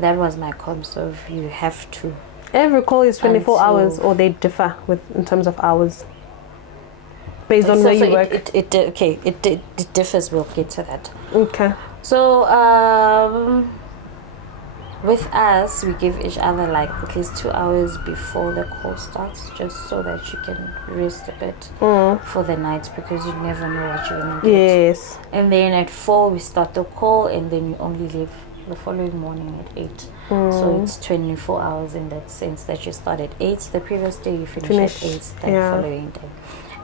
That was my concept of you have to. Every call is 24 hours, or they differ in terms of hours based on where you work. It differs. We'll get to that. Okay. So with us, we give each other like at least 2 hours before the call starts, just so that you can rest a bit for the night, because you never know what you're gonna get. Yes. And then at 4 we start the call, and then you only leave the following morning at 8. So it's 24 hours in that sense, that you start at 8 the previous day, you finish at 8 the following day.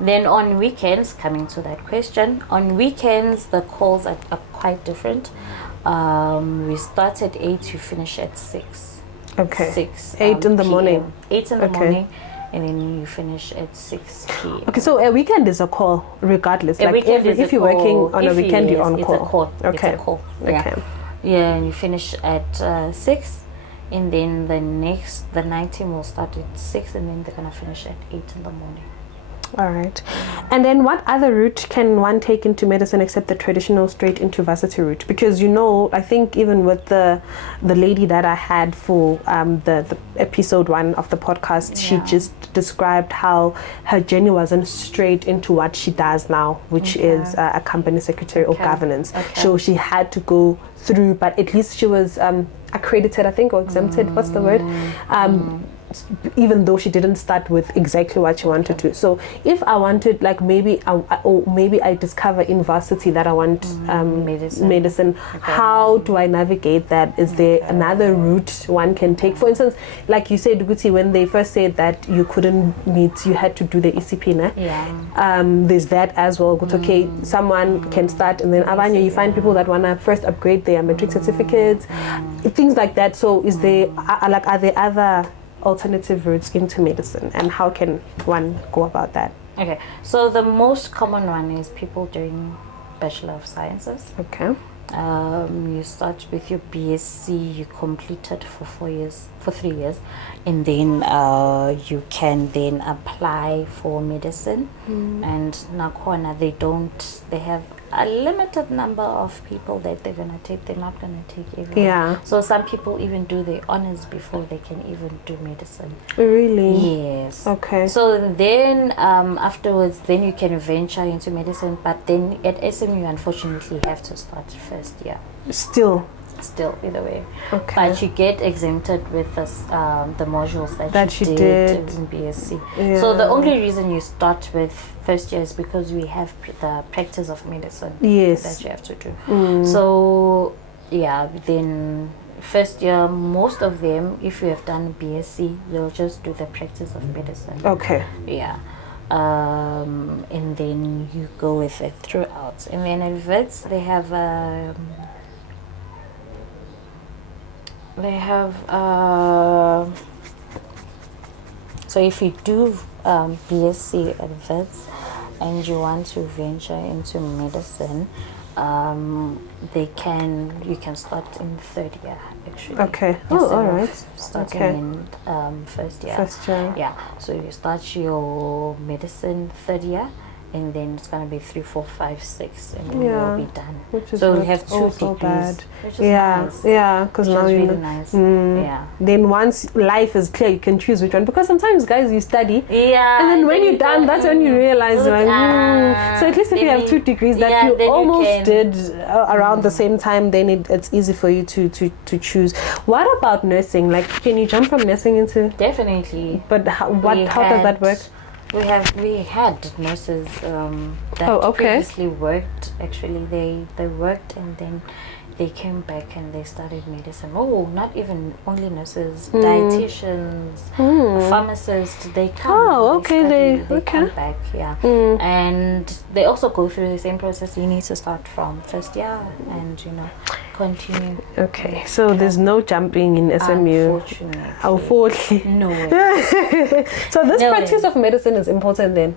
Then on weekends, coming to that question, on weekends the calls are quite different. We start at 8, you finish at 6. Okay. 8 in the morning. 8 in the morning, and then you finish at 6 p.m. Okay, so a weekend is a call regardless. If you're working on a weekend, you're on call. It's a call. Okay. It's a call. Okay. Yeah, and you finish at 6, and then the night team will start at 6, and then they're gonna finish at 8 in the morning. All right. And then what other route can one take into medicine except the traditional straight into varsity route? Because, you know, I think even with the lady that I had for the episode 1 of the podcast, she just described how her journey wasn't straight into what she does now, which is a company secretary or governance. So she had to go through, but at least she was accredited, I think, or exempted. What's the word? Even though she didn't start with exactly what she wanted to. So if I wanted, like, maybe I discover in varsity that I want medicine, how do I navigate that? Is there another route one can take? For instance, like you said, Guti, when they first said that you had to do the ECP, there's that as well. Okay, someone can start, and then Abanya, you find people that want to first upgrade their matric certificates, things like that. So is there, are there other alternative routes into medicine, and how can one go about that? Okay, so the most common one is people doing Bachelor of Sciences. Okay. You start with your BSc, you complete it for 3 years, and then you can then apply for medicine. And Nakona, they have a limited number of people that they're going to take. They're not going to take everyone. Yeah. So some people even do their honors before they can even do medicine. Really? Yes. Okay. So then afterwards, then you can venture into medicine, but then at SMU, unfortunately, you have to start first year. Still Either way. Okay. But you get exempted with this, the modules that you did in BSc. Yeah. So the only reason you start with first year is because we have the practice of medicine that you have to do. So then first year, most of them, if you have done BSc, they'll just do the practice of medicine. Okay. Yeah. And then you go with it throughout. And then at VETS, they have so if you do BSc at VETS and you want to venture into medicine, you can start in third year actually. Okay. Oh, all right. Starting in first year. First year. Yeah. So you start your medicine third year, and then it's gonna be 3, 4, 5, 6, and then you'll be done. Which is so we have 2 degrees, bad. which is nice. Because now you really know. nice. Yeah. Then once life is clear, you can choose which one. Because sometimes, guys, you study, and then when you're done, that's when you realize, So at least if you have 2 degrees that you almost did around the same time, then it's easy for you to choose. What about nursing? Like, can you jump from nursing into? Definitely. But how does that work? We had nurses that previously worked. Actually, they worked and then they came back and they studied medicine. Oh, not even only nurses, dietitians, pharmacists. They come. They come back. Yeah, and they also go through the same process. You need to start from first year and continue. Okay, so there's no jumping in SMU. Unfortunately. No. So this practice of medicine is important then,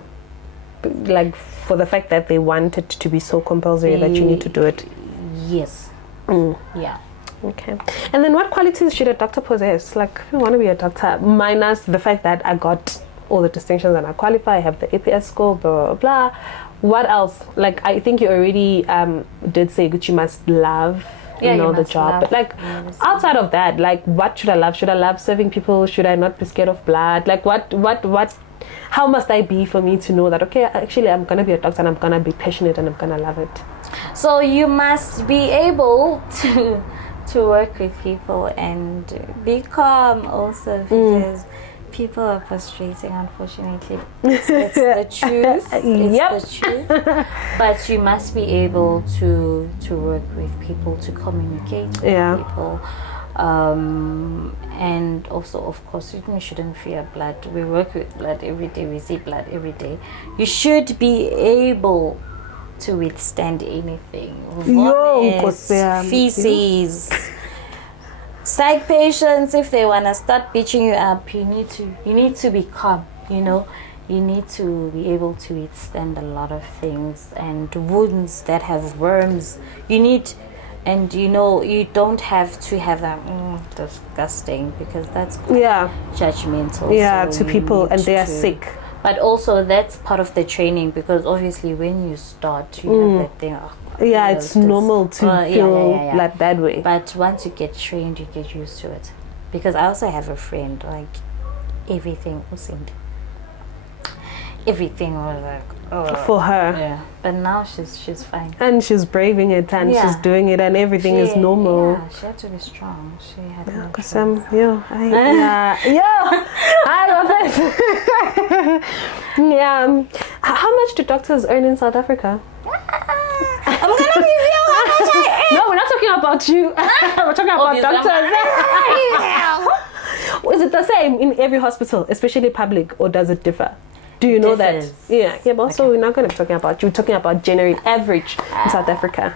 like for the fact that they want it to be so compulsory that you need to do it. Yes. Yeah. Okay. And then what qualities should a doctor possess? Like, if you want to be a doctor, minus the fact that I got all the distinctions and I qualify, I have the APS score, blah, blah, blah. What else? Like, I think you already did say that you must love the job, but like outside of that, like, what should I love? Should I love serving people? Should I not be scared of blood? Like, what how must I be for me to know that, okay, actually I'm gonna be a doctor and I'm gonna be passionate and I'm gonna love it? So you must be able to work with people and be calm also, because people are frustrating, unfortunately. It's the truth. It's the truth. But you must be able to work with people, to communicate with people. And also, of course, you shouldn't fear blood. We work with blood every day. We see blood every day. You should be able to withstand anything. Vomits, feces. Psych patients, if they want to start beating you up, you need to be calm. You need to be able to withstand a lot of things, and wounds that have worms. And you don't have to have that disgusting, because that's judgmental. To people, and they are sick. But also that's part of the training, because obviously when you start, you have that thing. Yeah, it's normal to feel like that way. But once you get trained, you get used to it. Because I also have a friend, like everything was like for her. Yeah. But now she's fine. And she's braving it, and she's doing it, and everything is normal. Yeah, she had to be strong. She had no because choice. I love it. Yeah. How much do doctors earn in South Africa? I'm gonna give you how much I earn. No, we're not talking about you. We're talking about doctors. Is it the same in every hospital, especially public, or does it differ? Do you know that? Yeah, but also we're not going to be talking about you. We're talking about general average in South Africa.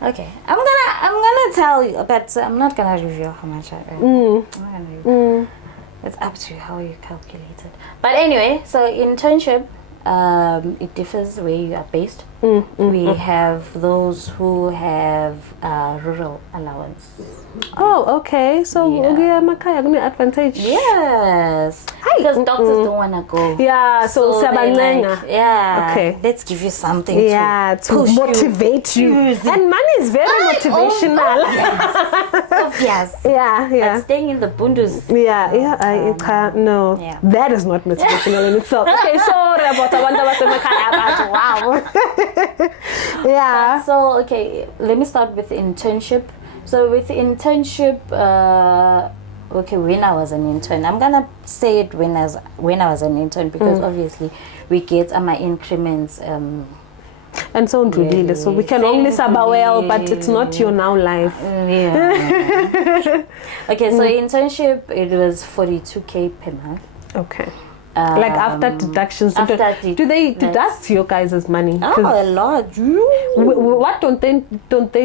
Okay, I'm gonna tell you, but I'm not gonna reveal how much I earn. I'm not gonna reveal. It's up to how you calculate it. But anyway, so internship, it differs where you are based. We have those who have rural allowance. Oh, okay. So makaya gonna advantage. Yes, because doctors don't wanna go. Yeah, so like, okay, let's give you something. Yeah, to motivate you. And money is very motivational. Obvious. Yeah. But staying in the bundus. No, that is not motivational in itself. Okay, sorry about wow. Yeah. So okay, let me start with internship. So with internship, when I was an intern, I'm gonna say it when I was an intern, because obviously we get my increments. And so really, so we can only saba well, but it's not your now life. Okay, so internship, it was 42K per month. Okay. Like after deductions, do they deduct your guys' money? Oh, a lot. What don't they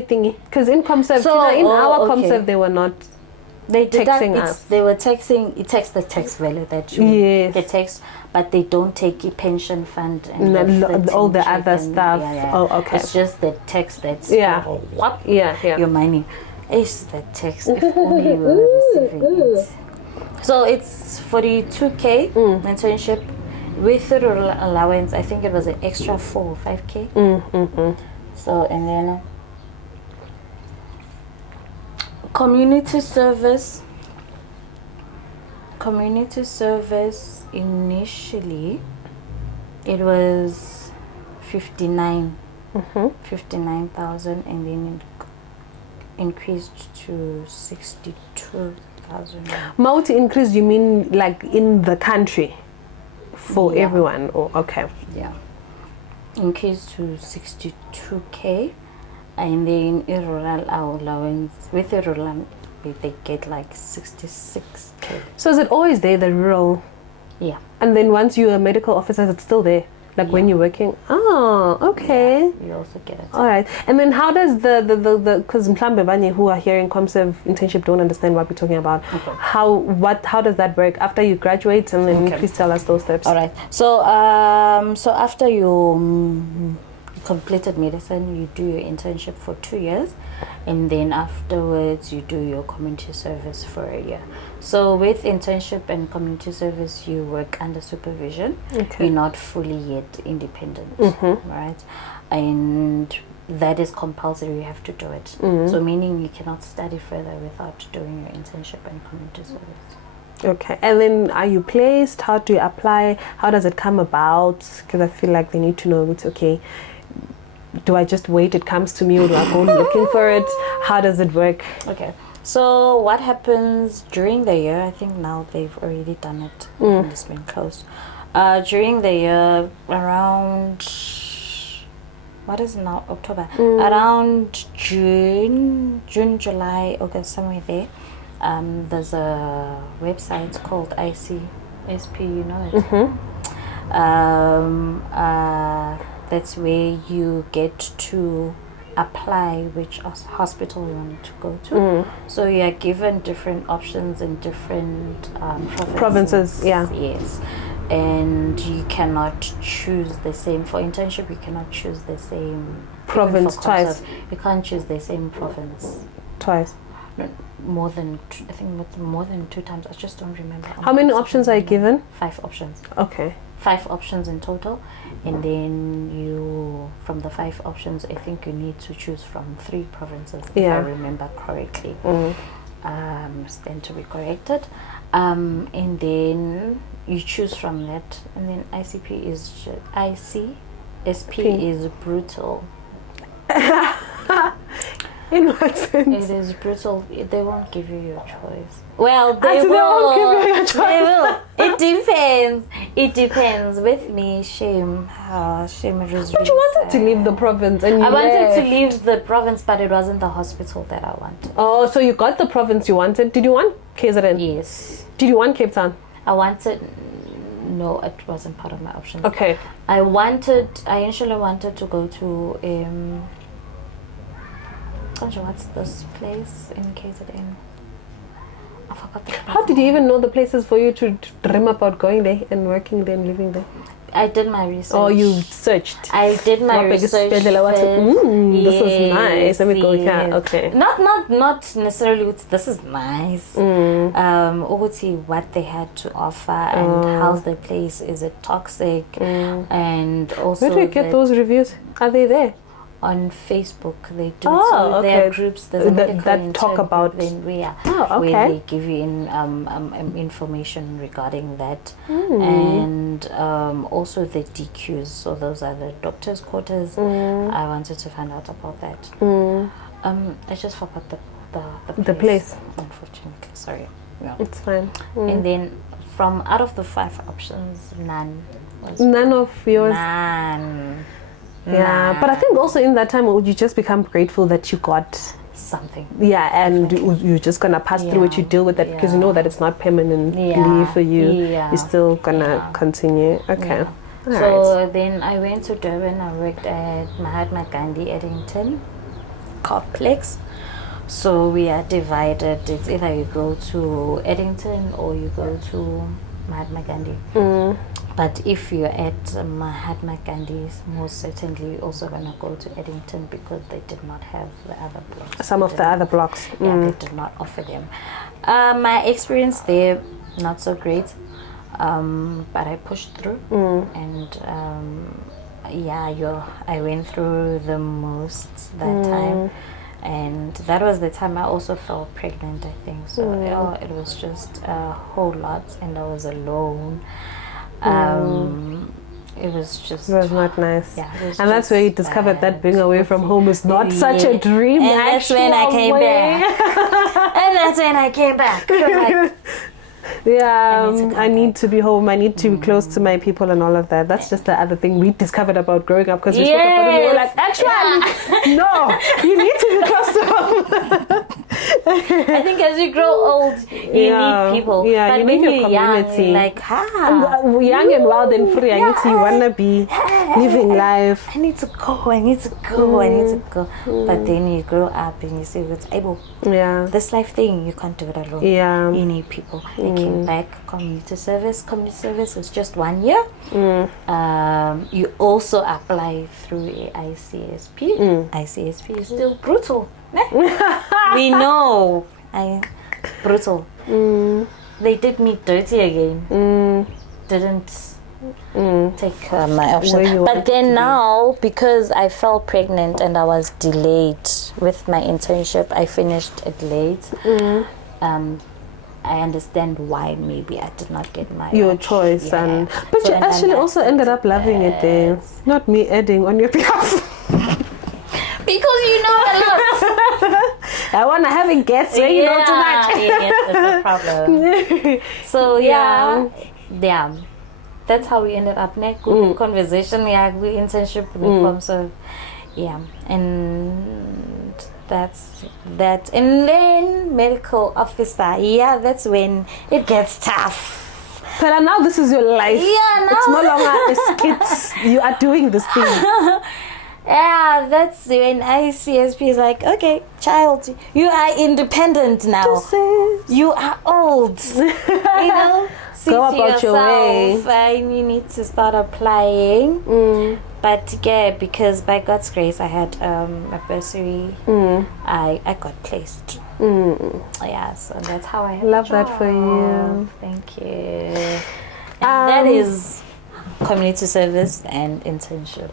think? Because in ComServe, in our ComServe, they were not. They taxing us. They were taxing. It takes the tax value that you get taxed, but they don't take a pension fund and all the other stuff. Oh, okay. It's just the tax that's your money. It's the tax. If only you were receiving it. So it's 42K internship with the rural allowance. I think it was an extra 4 or 5K. So and then community service initially it was 59,000, and then it increased to 62,000. Multi increase, you mean like in the country for everyone? Or okay. Yeah. Increased to 62K, and then a rural allowance with a rural they get like 66K. So is it always there, the rural? Yeah. And then once you're a medical officer, it's still there? Like when you're working? Oh, okay. Yeah, you also get it. All right. And then how does the because Mhlambe Banye who are here in ComServe internship don't understand what we're talking about. Okay. How does that work after you graduate? And then please tell us those steps. All right. So so after you completed medicine, you do your internship for 2 years, and then afterwards you do your community service for a year. So with internship and community service, you work under supervision. Okay. You're not fully yet independent, right? And that is compulsory. You have to do it. So meaning you cannot study further without doing your internship and community service. Okay. And then are you placed? How do you apply? How does it come about? Because I feel like they need to know it's okay. Do I just wait? It comes to me, or do I go looking for it? How does it work? Okay. So what happens during the year? I think now they've already done it. And it's been closed. During the year, around what is now October? Around June, July, August, somewhere there. There's a website called ICSP. You know it. That's where you get to apply which hospital you want to go to. So you are given different options in different provinces. Yes. And you cannot choose the same. For internship, you cannot choose the same province twice. You can't choose the same province twice. more than I think more than 2 times. I just don't remember. How many options are you given? 5 options. Okay. 5 options in total, and then you, from the 5 options, I think you need to choose from 3 provinces, if I remember correctly. Stand to be corrected. And then you choose from that, and then ICSP is brutal. In what sense? It is brutal. They won't give you your choice. Well, they They won't give you your choice. They will. It depends. It depends. With me, shame. Shame. It was. But you wanted to leave the province, and I wanted to leave the province, but it wasn't the hospital that I wanted. Oh, so you got the province you wanted. Did you want KZN? Yes. Did you want Cape Town? I wanted. No, it wasn't part of my options. Okay. I initially wanted to go to what's this place in KZN? I forgot the place. How did you even know the places for you to dream about going there and working there and living there? I did my research. Oh, you searched. I did my research. This is nice. Let me go here. Okay. Not necessarily this is nice. What they had to offer and how's the place, is it toxic? And also, where do you get those reviews? Are they there? On Facebook, they do. Oh, okay. There are groups that talk about where they give you information regarding that, and also the DQs. So those are the doctors' quarters. I wanted to find out about that. I just forgot the place. Unfortunately, sorry. Yeah. It's fine. And then from out of the 5 options, none of yours. None. Yeah, but I think also in that time, would you just become grateful that you got something? Yeah, and you're just gonna pass through it. You deal with that because you know that it's not permanently for you. You're still gonna continue. Okay. So then I went to Durban. I worked at Mahatma Gandhi Eddington complex. So we are divided. It's either you go to Eddington or you go to Mahatma Gandhi. But if you're at Mahatma Gandhi's, most certainly you're also going to go to Eddington because they did not have the other blocks. Some of the other blocks. Yeah, they did not offer them. My experience there, not so great. But I pushed through. And I went through the most that time. And that was the time I also fell pregnant, I think. So it was just a whole lot, and I was alone. It was not nice. Yeah, and that's where you discovered that being away from home is not such a dream. And that's when I came back. And that's when I came back. I need to be home. I need to be close to my people and all of that. That's just the other thing we discovered about growing up because we spoke about it. We were like, actually, no, you need to be close to home. I think as you grow old, you need people. Yeah, but you when need you're your community. Young, like, young and wild and free. I need to wanna be living life. I need to go. But then you grow up and you say, "It's able." Yeah. This life thing, you can't do it alone. Yeah. You need people. I came back, community service. Community service is just 1 year. You also apply through a ICSP. ICSP is still brutal. We know. Brutal. They did me dirty again. Didn't take my option. But then now, because I fell pregnant and I was delayed with my internship, I finished it late. I understand why maybe I did not get my choice. Yeah. But you actually also ended up loving it there. Not me adding on your behalf. Because you know a lot. I want to have it get so you know too much. Yes, that's a problem. So yeah. That's how we ended up. Good conversation, good internship. So yeah, and that's that. And then medical officer. Yeah, that's when it gets tough. But now this is your life. Yeah, now it's no longer a skit. You are doing this thing. Yeah, that's when ICSP is like, okay, child, you are independent now. You are old. You know, go about your way. And you need to start applying. But yeah, because by God's grace I had a bursary, I got placed. Yeah, so that's how I love that for you. Thank you. And that is community service and internship.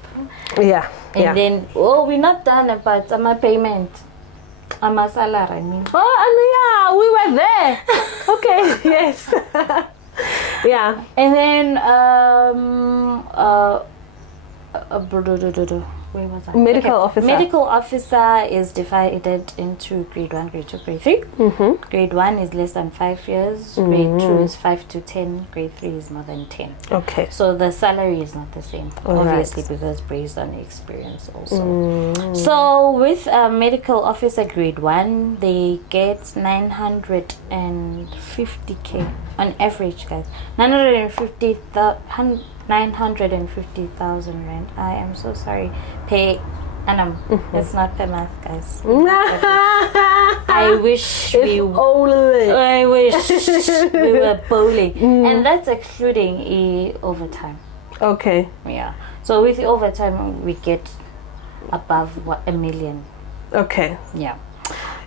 Yeah. And then we're not done about my payment. My salary, I mean. Oh, and yeah, we were there. Okay, yes. Yeah. And then where was I? Medical officer. Medical officer is divided into grade 1, grade 2, grade 3. Grade 1 is less than 5 years. Grade 2 is 5 to 10. Grade 3 is more than 10. Okay. So the salary is not the same, obviously, because based on experience also. So with medical officer grade 1, they get 950k on average, guys. 950,000 rand. I am so sorry. Pay annum. It's not per month, guys. I wish we were bowling. And that's excluding overtime. Okay. Yeah. So with the overtime we get above 1 million. Okay. Yeah.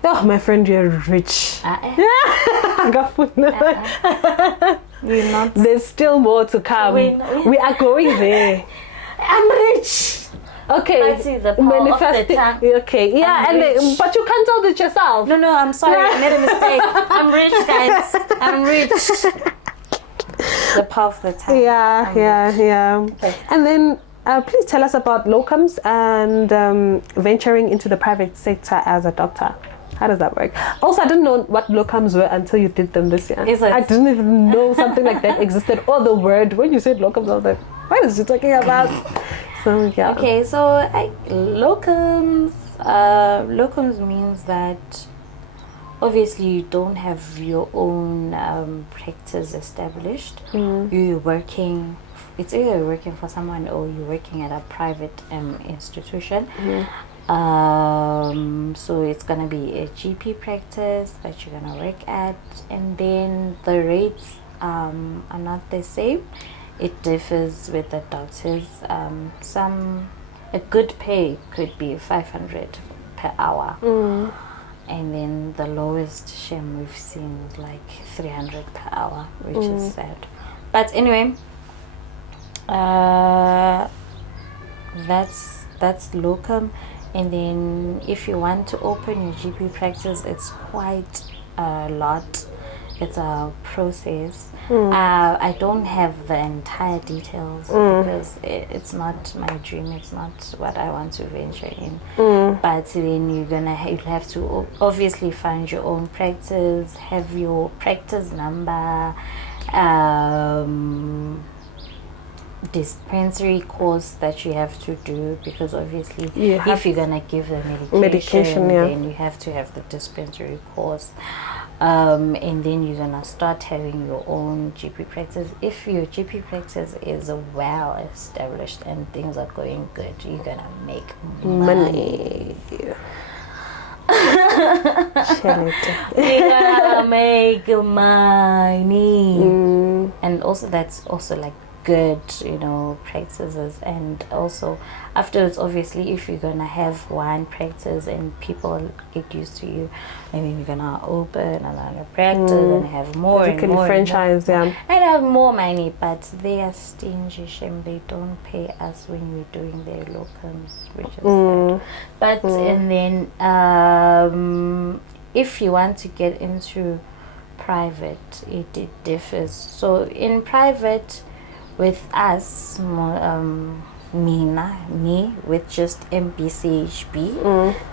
Oh, my friend, you're rich. We're not. There's still more to come. We are going there. I'm rich. Okay. I see the power of the tongue. Okay. Yeah, but you can't tell it yourself. No, I'm sorry. I made a mistake. I'm rich, guys. I'm rich. The power of the tongue. Yeah. Okay. And then please tell us about locums and venturing into the private sector as a doctor. How does that work? Also, I didn't know what locums were until you did them this year. I didn't even know something like that existed, or the word. When you said locums, I was like, what is she talking about? So, yeah. Okay, so locums means that obviously you don't have your own practice established. You're working, it's either you're working for someone or you're working at a private institution. So it's gonna be a GP practice that you're gonna work at, and then the rates are not the same. It differs with the doctors. A good pay could be 500 per hour, and then the lowest shame we've seen is like 300 per hour, which is sad. But anyway, that's locum. And then if you want to open your GP practice, it's quite a lot. It's a process. I don't have the entire details because it's not my dream. It's not what I want to venture in. But then you'll have to obviously find your own practice, have your practice number, dispensary course that you have to do, because obviously if you're gonna give the medication, then you have to have the dispensary course, and then you're gonna start having your own GP practice. If your GP practice is well established and things are going good, you're gonna make money. You're gonna make money. And also that's also like good, practices. And also afterwards, obviously, if you're gonna have one practice and people get used to you, maybe you're gonna open another practice and have more and more franchise and have more money. But they are stingy, and they don't pay us when we're doing their locums, which is sad. But and then if you want to get into private, it differs. So in private, with us, me with just MBCHB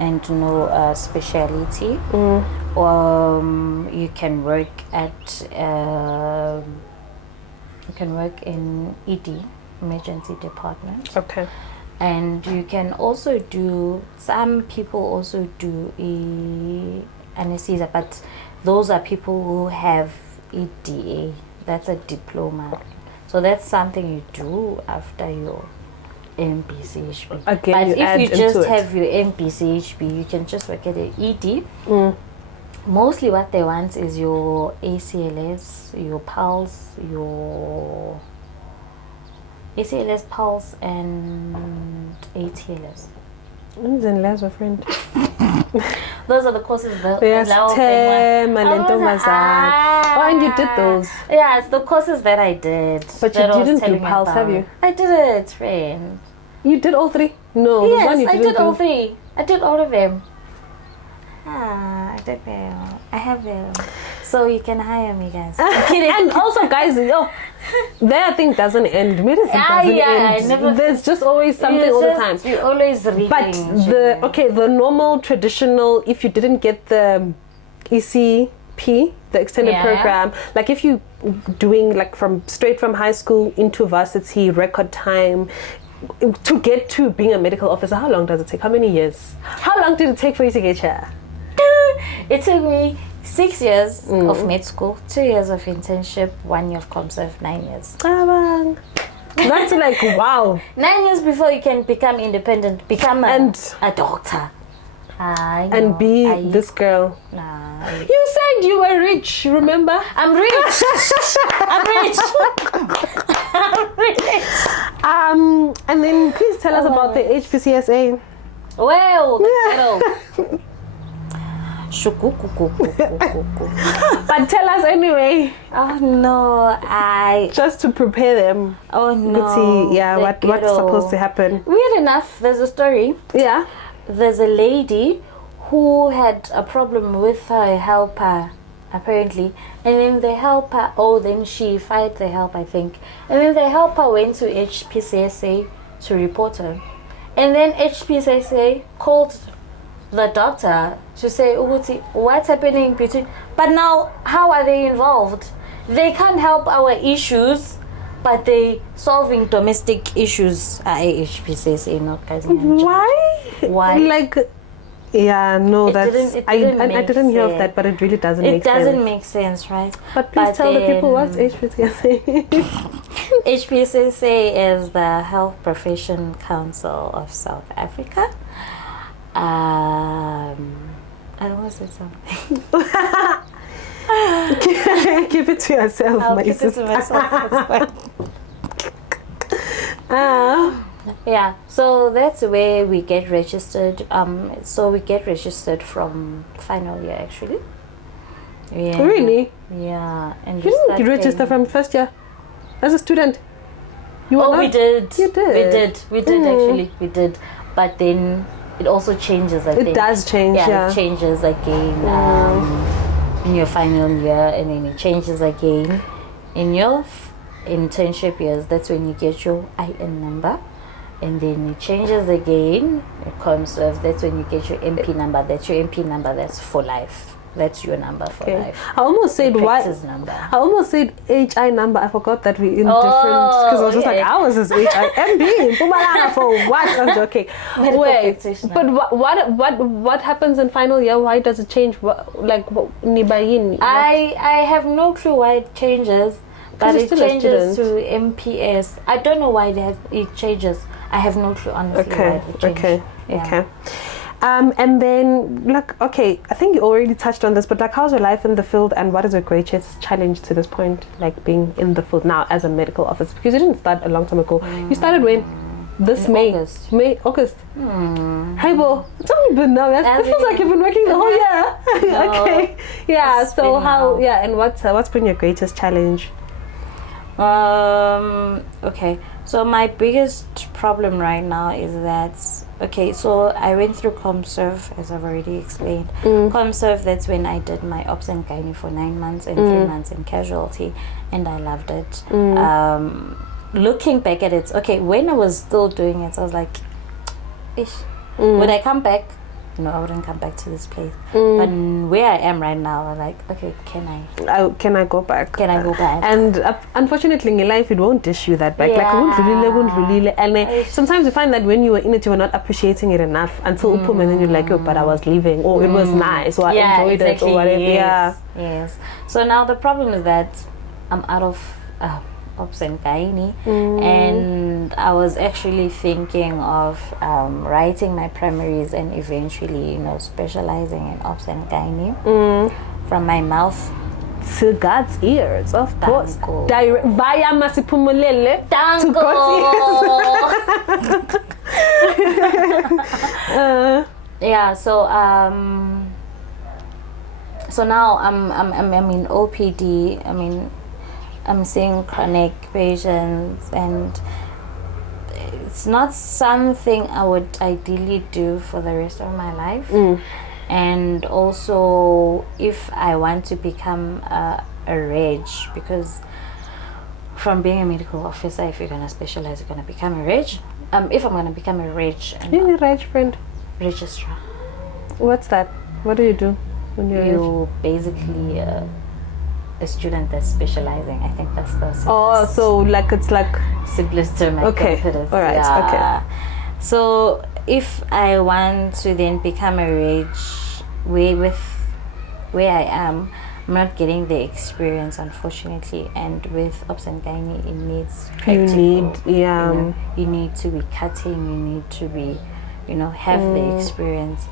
and no speciality, you can work at in ED, emergency department. Okay. And you can also do, some people also do anesthesia, but those are people who have EDA. That's a diploma. So that's something you do after your MPCHB. Again, but if you just it. have your MPCHB, you can just work at an ED. Mostly what they want is your ACLS, your PULSE, your ACLS, Pulse, and ATLS. Then last a friend. Those are the courses that Yes, Tem and Ah. Oh, and you did those. Yeah, it's the courses that I did. But you that I was didn't do telling Pulse, have about. you? I did it, friend. You did all three? No, the one you Yes, I didn't did all do. three. I did all of them. I did them. I have them. So you can hire me, guys. I'm kidding. And also, guys, their thing doesn't end. Medicine doesn't I end. never- There's just always something all the time. You always reading. But the normal traditional, if you didn't get the ECP, the extended Yeah. program, like if you doing like straight from high school into varsity, record time, to get to being a medical officer, how long does it take? How many years? How long did it take for you to get here? It took me 6 years of med school, 2 years of internship, 1 year of ComServe, 9 years. That's like, wow. 9 years before you can become independent, become a doctor. And be this girl. Nah. You said you were rich, remember? I'm rich. I'm rich. I'm rich. And then please tell us about the HPCSA. Well, Yeah. But tell us anyway, Oh no, just to prepare them. Oh To no. see, yeah, the what's ghetto. supposed to happen. Weird enough, there's a story. Yeah. There's a lady who had a problem with her helper, apparently, and then the helper, then she fired the help, I think, and then the helper went to HPCSA to report her, and then HPCSA called the doctor to say, "Uguti, what's happening between?" But now, how are they involved? They can't help our issues, but they solving domestic issues. HPCSA not causing. Why? Like, yeah, no, I didn't hear of that, but it really doesn't make sense. It doesn't make sense, right? But please tell the people what's HPCSA. HPCSA is the Health Profession Council of South Africa. I want to say something. Keep it to yourself, I'll my keep it sister. to myself. That's fine. Yeah, so that's where we get registered. So we get registered from final year, actually. Yeah. Really? Yeah, and You didn't register from first year as a student. You were we did. You did. We did actually. We did. But then it also changes. I think it does change. Yeah. it changes again in your final year, and then it changes again in your internship years. That's when you get your IN number. And then it changes again. It comes that's when you get your MP number. That's your MP number. That's for life. That's your number for life. I almost said number. I almost said HI number. I forgot that we in different, because I was just like, ours is HI MB. Pumalanga for what? I'm joking. Wait, but what happens in final year? Why does it change? Nibayin? I have no clue why it changes, but it changes to MPS. I don't know why it changes. I have no clue, honestly. Why it changes. Okay. And then, I think you already touched on this, but how's your life in the field, and what is your greatest challenge to this point, being in the field now as a medical officer? Because you didn't start a long time ago. You started when? This May. August. August. Hey, Bo, it's only been now. It feels like you've been working the whole year. Okay. Yeah. So how? Yeah. And what's been your greatest challenge? Okay. So my biggest problem right now is that, so I went through ComServe, as I've already explained. ComServe, that's when I did my Ops and Gynae for 9 months and 3 months in casualty, and I loved it. Looking back at it, when I was still doing it, I was like, would I come back? No, I wouldn't come back to this place. But where I am right now, I'm like, can I go back? Can I go back? And unfortunately, in your life, it won't dish you that back. And sometimes you find that when you were in it, you were not appreciating it enough until and then you're like, but I was leaving, or it was nice, or I enjoyed it, or whatever. Yes. So now the problem is that I'm out of Ops and Gynae, and I was actually thinking of writing my primaries and eventually, specializing in Ops and Gynae from my mouth to God's ears, of course. Vaya masiphumelele to God's ears. Yeah, so now I'm in OPD. I mean, I'm seeing chronic patients, and it's not something I would ideally do for the rest of my life. And also, if I want to become a reg, because from being a medical officer, if you're gonna specialize, you're gonna become a reg. If I'm gonna become a reg, You're a reg friend. Registrar. What's that? What do you do when you're basically a student that's specializing? I think that's the simplest. Oh, so like it's like simplest term. Okay. All right. Yeah. Okay. So if I want to then become a reg, where I am, I'm not getting the experience, unfortunately. And with obs and gynae, it needs practical. You need to be cutting. You need to be, have the experience.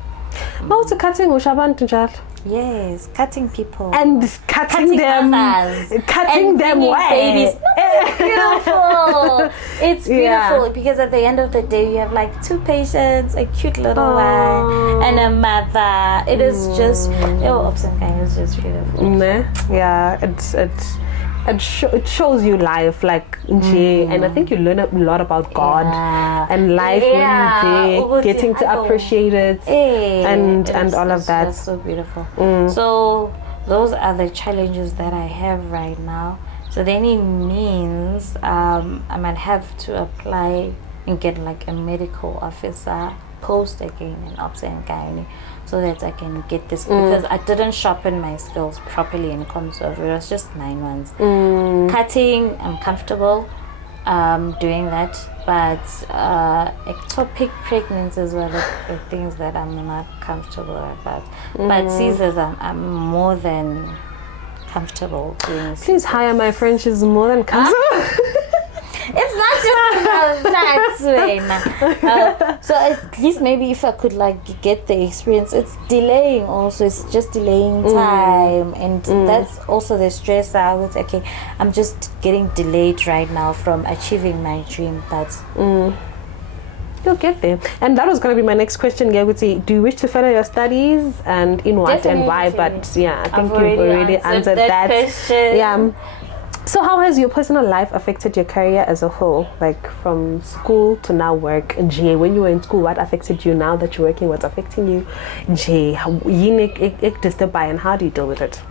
To cutting ushabantu njalo. Yes, cutting people and cutting them well. Babies. It's beautiful. It's beautiful because at the end of the day, you have like 2 patients, a cute little one, and a mother. It is just obs and gynae is just beautiful. Yeah, it shows you life, like and I think you learn a lot about God and life when you're there, getting to appreciate it and all of that. That's so beautiful. So those are the challenges that I have right now. So then it means I might have to apply and get like a medical officer post again in obs and gynae, so that I can get this, because I didn't sharpen my skills properly in conserve. It was just 9 months. Cutting, I'm comfortable doing that, but ectopic pregnancies were the things that I'm not comfortable about. But scissors, I'm more than comfortable doing. Please hire my French is more than comfortable. It's not just about that way. So at least maybe if I could like get the experience, it's delaying also. It's just delaying time, and that's also the stress. I was okay. I'm just getting delayed right now from achieving my dream, but you'll get there. And that was going to be my next question, Gaguti. Do you wish to further your studies, and in what and why? But yeah, I think you've already answered that question. Yeah. So how has your personal life affected your career as a whole? Like from school to now work. Nje, when you were in school, what affected you? Now that you're working, what's affecting you? Nje, and how do you deal with it?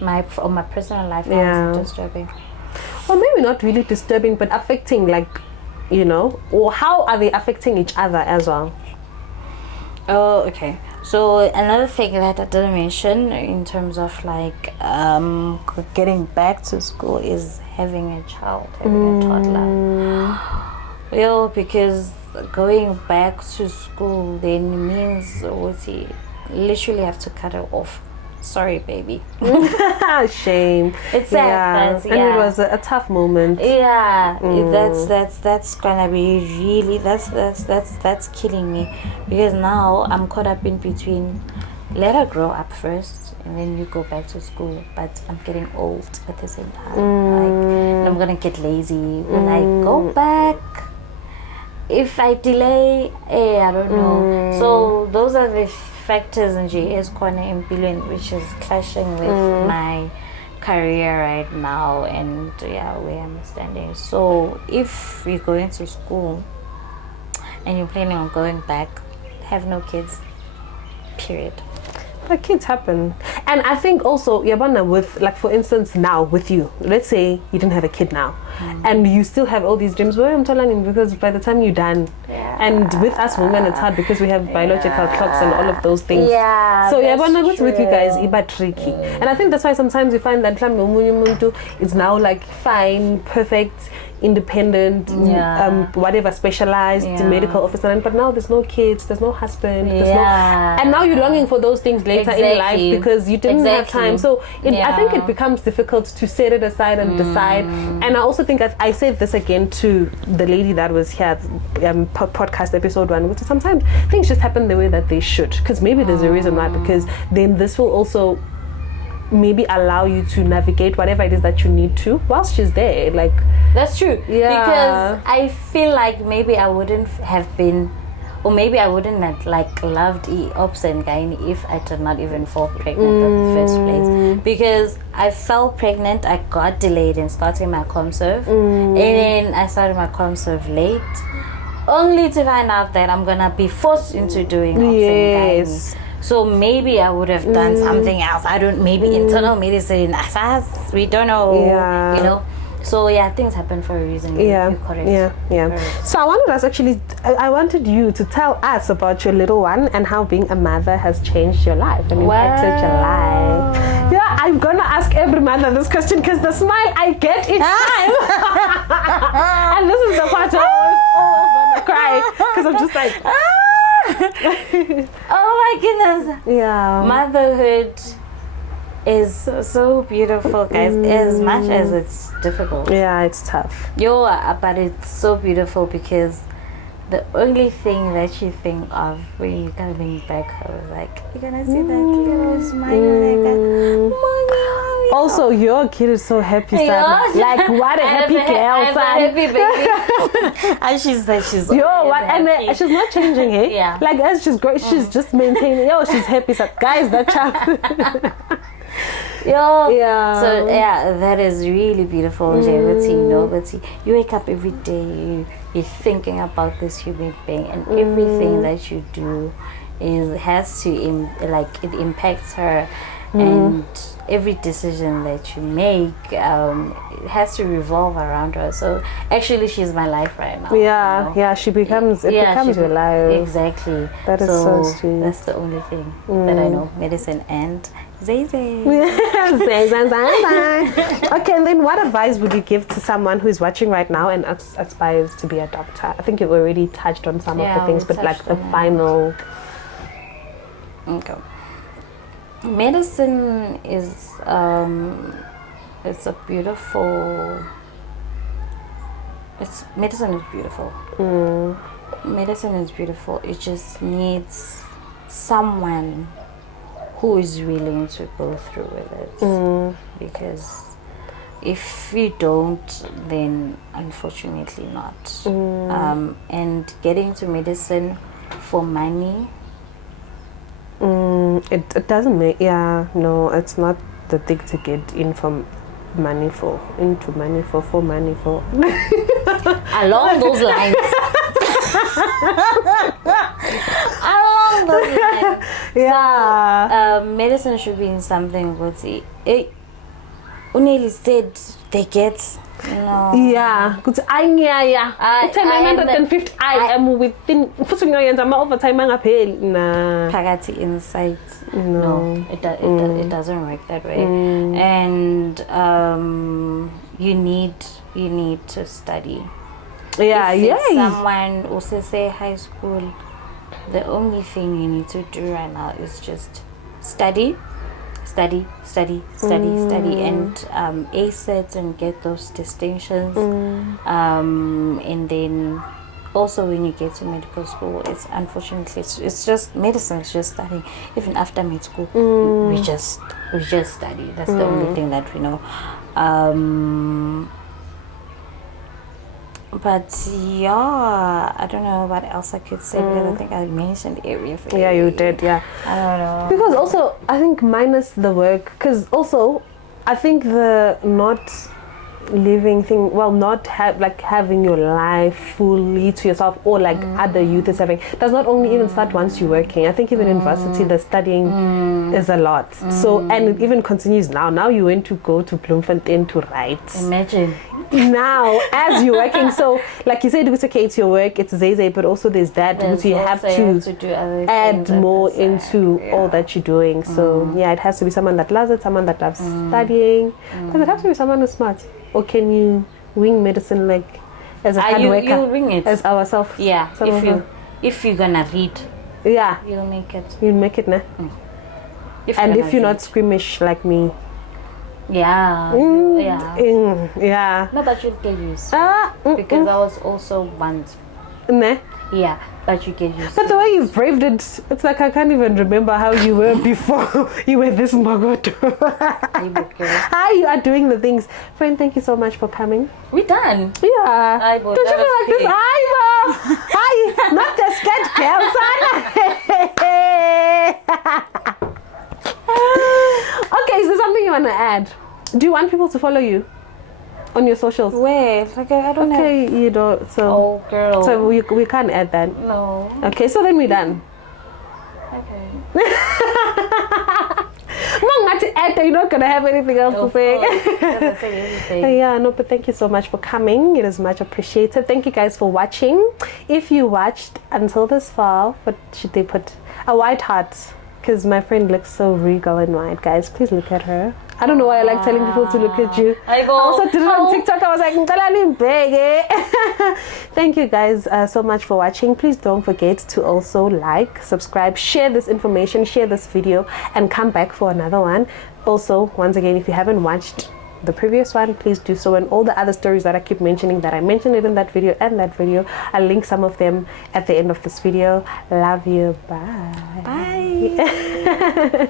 My personal life, how is it disturbing? Or maybe not really disturbing, but affecting, like, or how are they affecting each other as well? Oh, okay. So another thing that I didn't mention in terms of like getting back to school is having a child, having a toddler. Because going back to school then means you literally have to cut her off. Sorry, baby. Shame. It's sad, and it was a tough moment. That's gonna be really that's killing me, because now I'm caught up in between. Let her grow up first, and then you go back to school. But I'm getting old at the same time. And I'm gonna get lazy when I go back. If I delay, I don't know. So those are the factors in JS corner in billion, which is clashing with my career right now and where I'm standing. So if you're going to school and you're planning on going back, have no kids, period. But kids happen. And I think also, Yabana, with, like, for instance, now with you, let's say you didn't have a kid now, and you still have all these dreams. Well, I'm telling you, because by the time you're done, and with us women, it's hard because we have biological clocks and all of those things. So Yabana, with you guys, it's tricky. And I think that's why sometimes you find that it's now like fine, perfect, independent, whatever, specialized medical officer, but now there's no kids, there's no husband, there's no, and now you're longing for those things later in life because you didn't have time. So I think it becomes difficult to set it aside and decide. And I also think I said this again to the lady that was here, podcast episode 1, which is sometimes things just happen the way that they should, because maybe there's a reason why, because then this will also maybe allow you to navigate whatever it is that you need to whilst she's there. Like, that's true. Yeah. Because I feel like maybe I wouldn't have been, or maybe I wouldn't have like loved ops and gynae if I did not even fall pregnant in the first place. Because I fell pregnant, I got delayed in starting my ComServe, and then I started my ComServe late, only to find out that I'm gonna be forced into doing ops and gynae. So maybe I would have done something else. I don't, maybe internal medicine, we don't know, you know. So yeah, things happen for a reason. Yeah, You're correct. yeah. So I wanted us actually, I wanted you to tell us about your little one and how being a mother has changed your life and impacted your life. Yeah, I'm gonna ask every mother this question because the smile I get each time, and this is the part I always wanna cry because I'm just like, oh my goodness. Yeah, Motherhood is so beautiful, guys. As much as it's difficult, yeah, it's tough. But it's so beautiful because the only thing that you think of when you're coming back home is like, you're gonna see that little smile like that. Mommy. Also, your kid is so happy, son. Like, what a happy girl, son. Happy baby. And she's she's not changing, hey? Yeah. Like, as she's growing, she's just maintaining. She's happy, son. Guys, that child. Yeah. So yeah, that is really beautiful. Longevity, novelty. You wake up every day, you're thinking about this human being, and everything that you do has to it impacts her, and every decision that you make it has to revolve around her. So actually, she's my life right now. Yeah, she becomes your life. Exactly. That is so sweet. That's the only thing that I know. Medicine and Zay. Okay, and then what advice would you give to someone who is watching right now and aspires to be a doctor? I think you've already touched on some of the things, but like the final. Okay. Medicine is medicine is beautiful. Medicine is beautiful. It just needs someone who is willing to go through with it, because if you don't, then unfortunately not. And getting to medicine for money, it doesn't make no, it's not the thing to get in from money for along those lines. Along those lines. Yeah. So, medicine should be in something with it. Uneli said they get, yeah, good. I 950. I am within. I'm overtime. Pagati inside. No, it doesn't work that way. And you need to study. If someone who say high school, the only thing you need to do right now is just study, and ace it and get those distinctions. And then also when you get to medical school, it's just medicine is just studying. Even after med school, we just study. That's the only thing that we know. But I don't know what else I could say, because I think I mentioned everything. Yeah, you did. Yeah, I don't know. Because also I think minus the work, because also I think the not living thing, not having your life fully to yourself, or like other youth is having, does not only even start once you're working. I think even in university the studying is a lot. So, and it even continues now you went to go to Bloemfontein to write. Imagine now as you're working. So like you said, it's okay, it's your work, it's Zay, but also there's that you have to do other add more into all that you're doing. So it has to be someone that loves it, someone that loves studying. Does it have to be someone who's smart? Or can you wing medicine like as a hard worker? You'll wing it as ourselves. Yeah, if you're gonna read, you'll make it. You'll make it, nah. If you're not squeamish like me, yeah. No, but you'll get used. Because I was also once. Nah. Yeah, but you get used But to the way you've braved it, it's like I can't even remember how you were before you were this magoto. How you are doing the things. Friend, thank you so much for coming. We done. Yeah. Hi, Bo, Don't you that feel was like this? quick. Hi, Bo. Hi. Not the sketch girl, son. Okay, is there something you want to add? Do you want people to follow you on your socials? Where? Like, I don't know. Okay, you don't. So, Oh, girl. so we can't add that. No. Okay, so then we're done. Okay. You're not gonna have anything else to say. Doesn't say anything. Yeah, no, but thank you so much for coming. It is much appreciated. Thank you guys for watching. If you watched until this far, what should they put? A white heart, because my friend looks so regal in white. Guys, please look at her. I don't know why I like telling people to look at you. I also did it on TikTok. I was like, thank you guys so much for watching. Please don't forget to also like, subscribe, share this information, share this video, and come back for another one. Also, once again, if you haven't watched the previous one, please do so, and all the other stories that I keep mentioning, that I mentioned it in that video and that video, I'll link some of them at the end of this video. Love you. Bye. Bye.